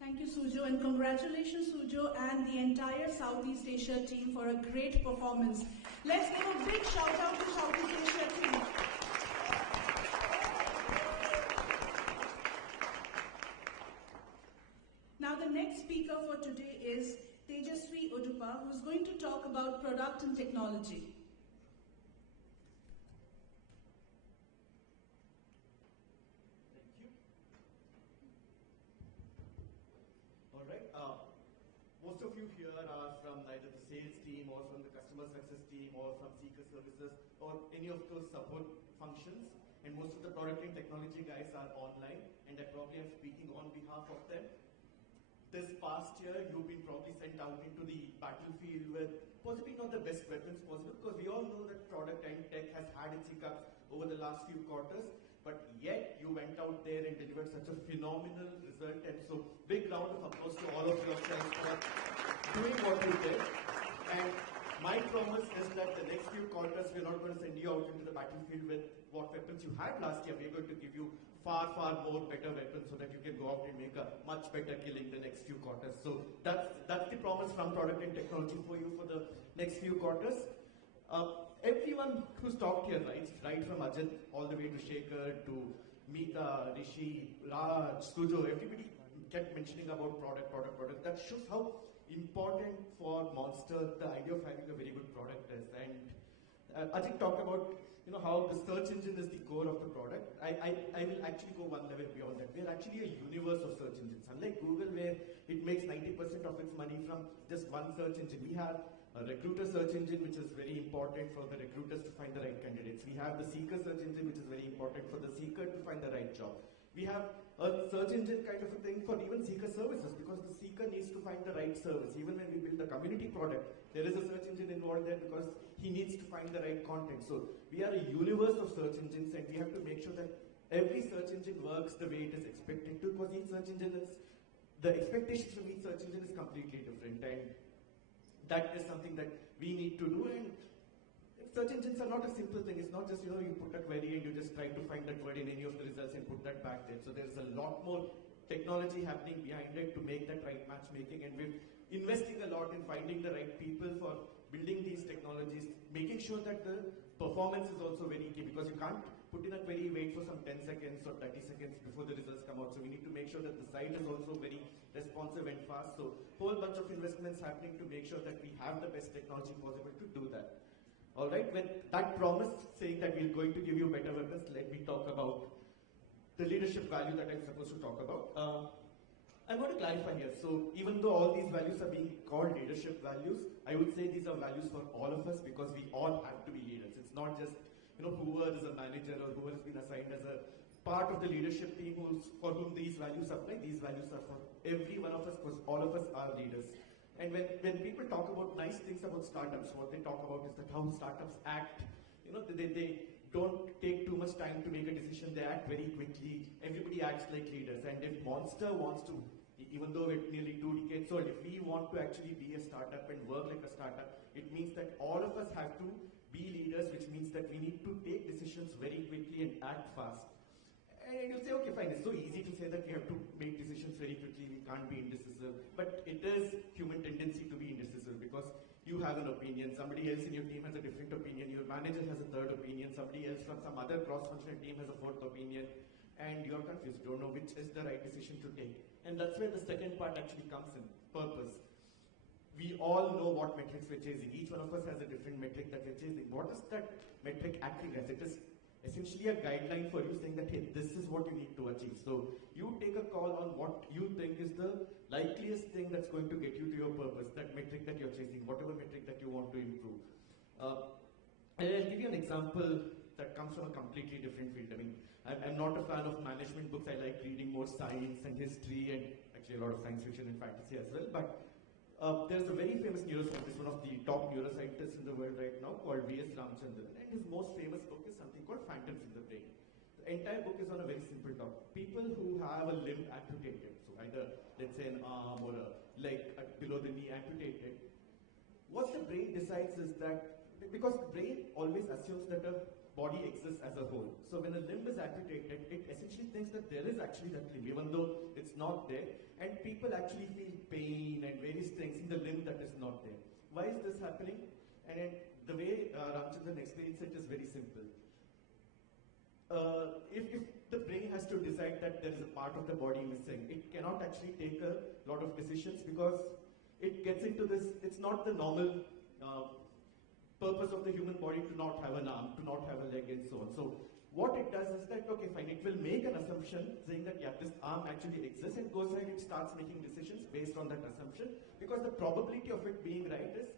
Thank you, Sujo, and congratulations, Sujo, and the entire Southeast Asia team for a great performance. Let's give a big shout out to Southeast Asia team. Now, the next speaker for going to talk about product and technology. Thank you. All right. Most of you here are from either the sales team or from the customer success team or from seeker services or any of those support functions. And most of the product and technology guys are online, and I probably am speaking on behalf of them. This past year, you've been probably sent out into the battlefield with possibly not the best weapons possible, because we all know that product and tech has had its hiccups over the last few quarters, but yet you went out there and delivered such a phenomenal result. And so big round of applause to all of yourselves for doing what you did. And my promise is that the next few quarters, we're not going to send you out into the battlefield with what weapons you had last year. We're going to give you far, far more better weapons so that you can go out and make a much better killing the next few quarters. So that's the promise from product and technology for you for the next few quarters. Everyone who's talked here, right from Ajit all the way to Shekhar to Meeta, Rishi, Raj, Sujo, everybody kept mentioning about product. That shows how important for Monster the idea of having a very good product is. And Ajit talked about how the search engine is the core of the product. I will actually go one level beyond that. We are actually a universe of search engines. Unlike Google, where it makes 90% of its money from just one search engine, we have a recruiter search engine, which is very important for the recruiters to find the right candidates. We have the seeker search engine, which is very important for the seeker to find the right job. We have a search engine kind of a thing for even seeker services, because the seeker needs to find the right service. Even when we build a community product, there is a search engine involved there because he needs to find the right content. So we are a universe of search engines, and we have to make sure that every search engine works the way it is expected to, because each search engine is, the expectations from each search engine is completely different, and that is something that we need to do. And search engines are not a simple thing. It's not just, you put a query and you just try to find that word in any of the results and put that back there. So there's a lot more technology happening behind it to make that right matchmaking, and we're investing a lot in finding the right people for building these technologies, making sure that the performance is also very key, because you can't put in a query, wait for some 10 seconds or 30 seconds before the results come out. So we need to make sure that the site is also very responsive and fast. So whole bunch of investments happening to make sure that we have the best technology possible to do that. All right, with that promise saying that we're going to give you better weapons, let me talk about the leadership value that I'm supposed to talk about. I'm going to clarify here. So even though all these values are being called leadership values, I would say these are values for all of us, because we all have to be leaders. It's not just whoever is a manager or whoever has been assigned as a part of the leadership team for whom these values apply. These values are for every one of us, because all of us are leaders. And when people talk about nice things about startups, what they talk about is that how startups act. They don't take too much time to make a decision. They act very quickly. Everybody acts like leaders. And if Monster wants to, even though we're nearly 2 decades old, if we want to actually be a startup and work like a startup, it means that all of us have to be leaders, which means that we need to take decisions very quickly and act fast. And you'll say, okay, fine, it's so easy to say that we have to make decisions very quickly, we can't be indecisive. But it is human tendency to be indecisive, because you have an opinion, somebody else in your team has a different opinion, your manager has a third opinion, somebody else from some other cross-functional team has a fourth opinion, and you're confused, you don't know which is the right decision to take. And that's where the second part actually comes in, purpose. We all know what metrics we're chasing. Each one of us has a different metric that we're chasing. What is that metric acting as? It is essentially a guideline for you, saying that, hey, this is what you need to achieve. So you take a call on what you think is the likeliest thing that's going to get you to your purpose, that metric that you're chasing, whatever metric that you want to improve. And I'll give you an example that comes from a completely different field. I mean, I'm not a fan of management books. I like reading more science and history, and actually a lot of science fiction and fantasy as well. But there's a very famous neuroscientist, one of the top neuroscientists in the world right now, called V.S. Ramachandran, and his most famous book is something called Phantoms in the Brain. The entire book is on a very simple topic. People who have a limb amputated, so either, let's say, an arm or a leg below the knee amputated, what the brain decides is that, because the brain always assumes that a body exists as a whole. So when a limb is amputated, it essentially thinks that there is actually that limb, even though it's not there. And people actually feel pain and various things in the limb that is not there. Why is this happening? And the way Ramachandran explains it is very simple. If the brain has to decide that there is a part of the body missing, it cannot actually take a lot of decisions, because it gets into this, it's not the normal purpose of the human body to not have an arm, to not have a leg and so on. So what it does is that, okay, fine, it will make an assumption saying that, yeah, this arm actually exists, and goes ahead and starts making decisions based on that assumption, because the probability of it being right is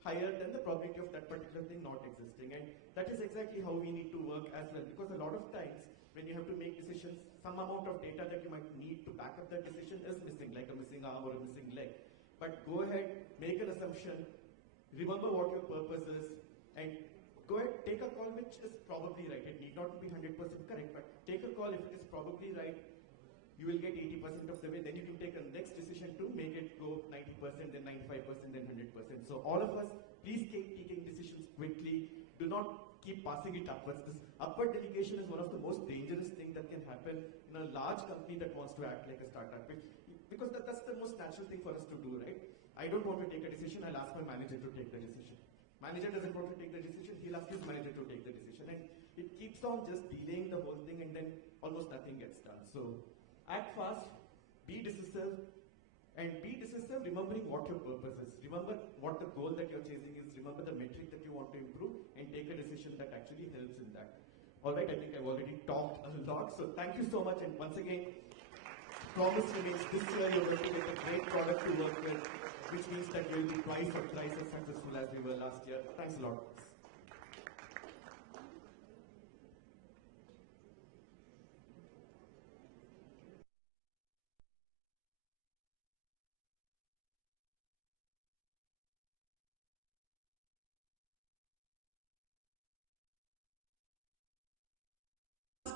higher than the probability of that particular thing not existing. And that is exactly how we need to work as well, because a lot of times when you have to make decisions, some amount of data that you might need to back up that decision is missing, like a missing arm or a missing leg. But go ahead, make an assumption, remember what your purpose is, and go ahead, take a call which is probably right. It need not be 100% correct, but take a call if it is probably right. You will get 80% of the way, then you can take a next decision to make it go 90%, then 95%, then 100%. So all of us, please keep taking decisions quickly. Do not keep passing it upwards. This upward delegation is one of the most dangerous things that can happen in a large company that wants to act like a startup. Because that's the most natural thing for us to do, right? I don't want to take a decision, I'll ask my manager to take the decision. Manager doesn't want to take the decision, he'll ask his manager to take the decision. And it keeps on just delaying the whole thing, and then almost nothing gets done. So act fast, be decisive, and be decisive remembering what your purpose is. Remember what the goal that you're chasing is, remember the metric that you want to improve, and take a decision that actually helps in that. Alright, I think I've already talked a lot, so thank you so much, and once again, promise remains this year you're going to get a great product to work with, which means that you'll be twice or thrice as successful as we were last year. Thanks a lot.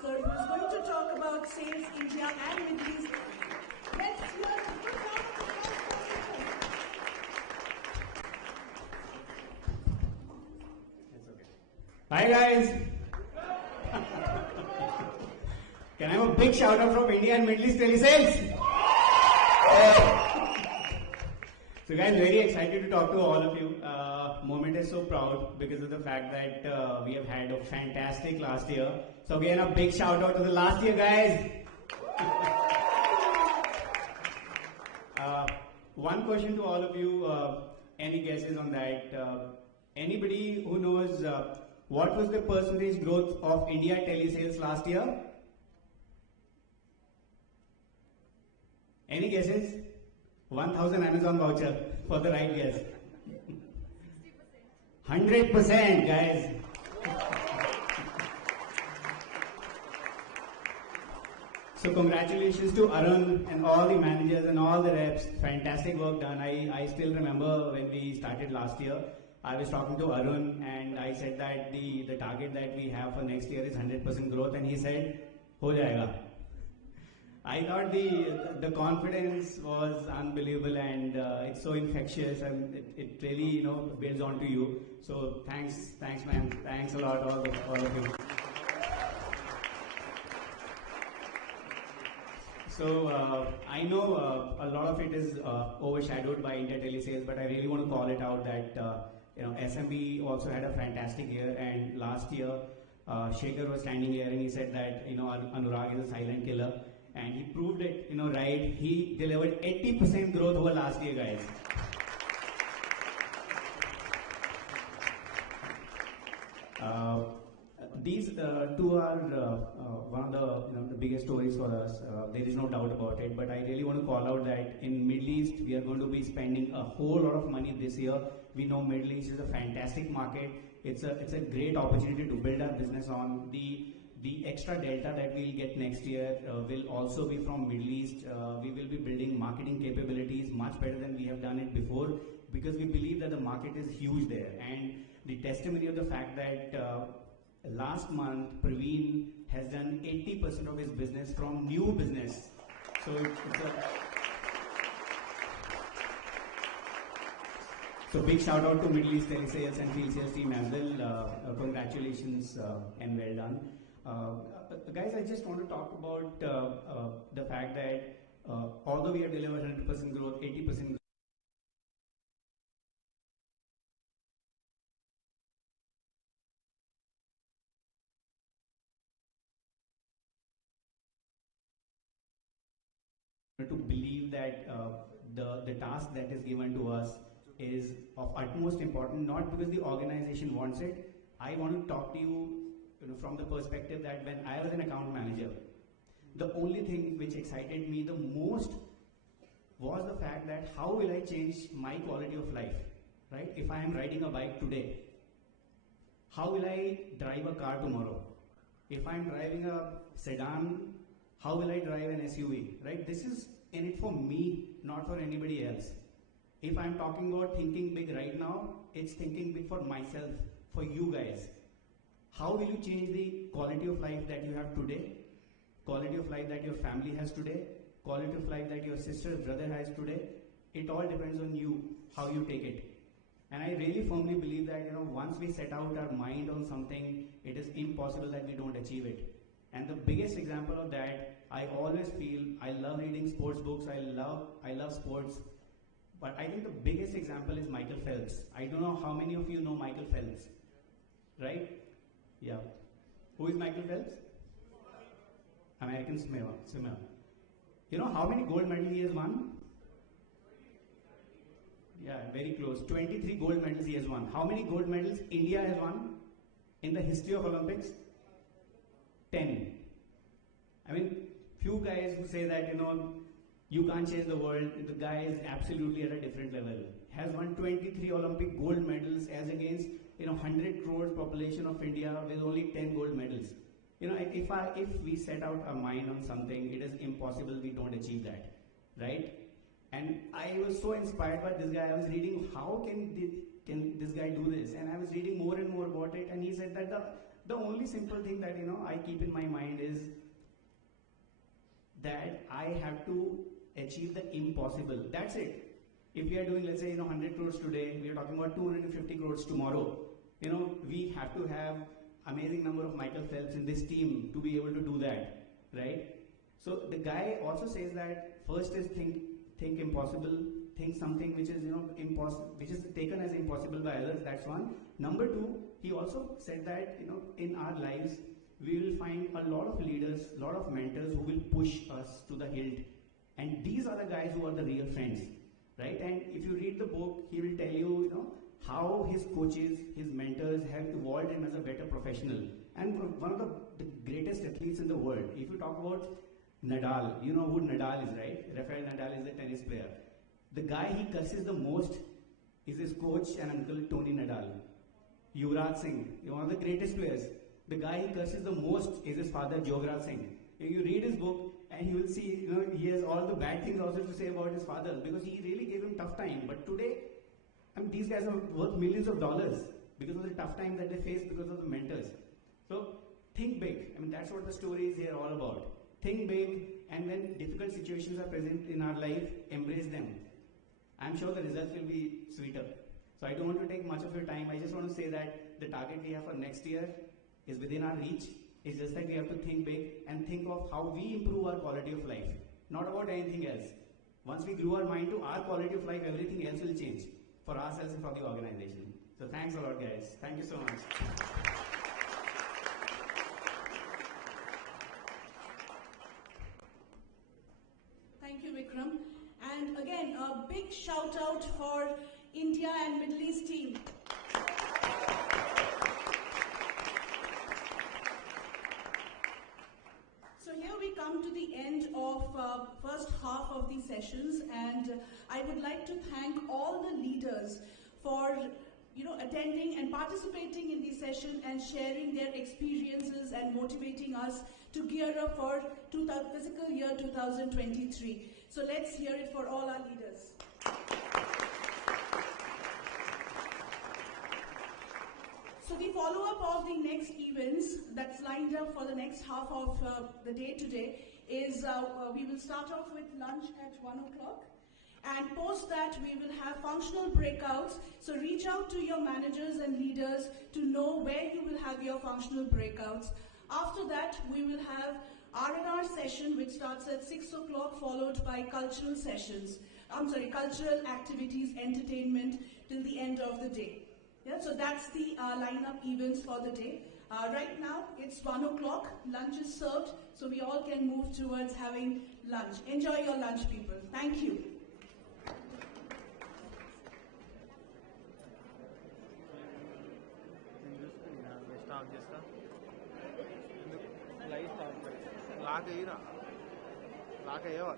Who's going to talk about sales India and Middle East. Let's hear a good round of applause. Hi guys. Can I have a big shout out from India and Middle East telesales? So guys, very excited to talk to all of you. Moment is so proud because of the fact that we have had a fantastic last year. So again, a big shout out to the last year guys. One question to all of you, any guesses on that? Anybody who knows what was the percentage growth of India telesales last year? Any guesses? 1,000 Amazon voucher for the right guess. 100% guys. So congratulations to Arun and all the managers and all the reps. Fantastic work done. I still remember when we started last year, I was talking to Arun and I said that the target that we have for next year is 100% growth, and he said, ho jayega. I thought the confidence was unbelievable, and it's so infectious, and it really builds on to you. So thanks man, thanks a lot all of you. So I know a lot of it is overshadowed by India telesales, but I really want to call it out that SMB also had a fantastic year, and last year Shekhar was standing here and he said that Anurag is a silent killer. And he proved it, right? He delivered 80% growth over last year, guys. These two are one of the biggest stories for us. There is no doubt about it. But I really want to call out that in Middle East, we are going to be spending a whole lot of money this year. We know Middle East is a fantastic market. It's a great opportunity to build our business on. The extra delta that we'll get next year will also be from Middle East. We will be building marketing capabilities much better than we have done it before, because we believe that the market is huge there. And the testimony of the fact that last month Praveen has done 80% of his business from new business. So so big shout out to Middle East telesales and field sales team as well. Congratulations and well done. Guys, I just want to talk about the fact that although we have delivered 100% growth, 80% growth, to believe that the task that is given to us is of utmost importance, not because the organization wants it. I want to talk to you, from the perspective that when I was an account manager, the only thing which excited me the most was the fact that how will I change my quality of life, right? If I am riding a bike today, how will I drive a car tomorrow? If I'm driving a sedan, how will I drive an SUV, right? This is in it for me, not for anybody else. If I'm talking about thinking big right now, it's thinking big for myself, for you guys. How will you change the quality of life that you have today, quality of life that your family has today, quality of life that your sister, brother has today? It all depends on you, how you take it. And I really firmly believe that, once we set out our mind on something, it is impossible that we don't achieve it. And the biggest example of that, I always feel, I love reading sports books, I love sports, but I think the biggest example is Michael Phelps. I don't know how many of you know Michael Phelps, right? Yeah. Who is Michael Phelps? American swimmer. You know how many gold medals he has won? Yeah, very close. 23 gold medals he has won. How many gold medals India has won in the history of Olympics? 10. I mean, few guys who say that, you can't change the world, the guy is absolutely at a different level. Has won 23 Olympic gold medals as against, 100 crores population of India with only 10 gold medals. If we set out our mind on something, it is impossible we don't achieve that, right? And I was so inspired by this guy. I was reading, how can this guy do this? And I was reading more and more about it, and he said that the only simple thing that, I keep in my mind is that I have to achieve the impossible. That's it. If we are doing, let's say, 100 crores today, we are talking about 250 crores tomorrow. We have to have amazing number of Michael Phelps in this team to be able to do that, right? So the guy also says that first is think impossible, think something which is, impossible, which is taken as impossible by others. That's one. Number two, he also said that, in our lives, we will find a lot of leaders, a lot of mentors who will push us to the hilt. And these are the guys who are the real friends, right? And if you read the book, he will tell you, how his coaches, his mentors have evolved him as a better professional. And one of the greatest athletes in the world. If you talk about Nadal, you know who Nadal is, right? Rafael Nadal is a tennis player. The guy he curses the most is his coach and uncle Tony Nadal. Yuvraj Singh, one of the greatest players. The guy he curses the most is his father, Jograj Singh. You read his book and you will see, he has all the bad things also to say about his father because he really gave him tough time. But today, these guys are worth millions of dollars because of the tough time that they face because of the mentors. So think big. That's what the story is here all about. Think big, and when difficult situations are present in our life, embrace them. I'm sure the results will be sweeter. So I don't want to take much of your time. I just want to say that the target we have for next year is within our reach. It's just that we have to think big and think of how we improve our quality of life, not about anything else. Once we glue our mind to our quality of life, everything else will change for ourselves and for the organization. So thanks a lot, guys. Thank you so much. Thank you, Vikram. And again, a big shout out for India and Middle East team. So here we come to the end of first half of the sessions, and I would like to thank all the leaders for attending and participating in the session and sharing their experiences and motivating us to gear up for fiscal year 2023. So let's hear it for all our leaders. So the follow-up of the next events that's lined up for the next half of the day today is we will start off with lunch at 1 o'clock. And post that, we will have functional breakouts. So reach out to your managers and leaders to know where you will have your functional breakouts. After that, we will have R&R session, which starts at 6 o'clock, followed by cultural sessions. Cultural activities, entertainment, till the end of the day. Yeah, so that's the lineup events for the day. Right now, it's 1 o'clock. Lunch is served, so we all can move towards having lunch. Enjoy your lunch, people. Thank you. Lock అయ్యరా lock అయ్యేవా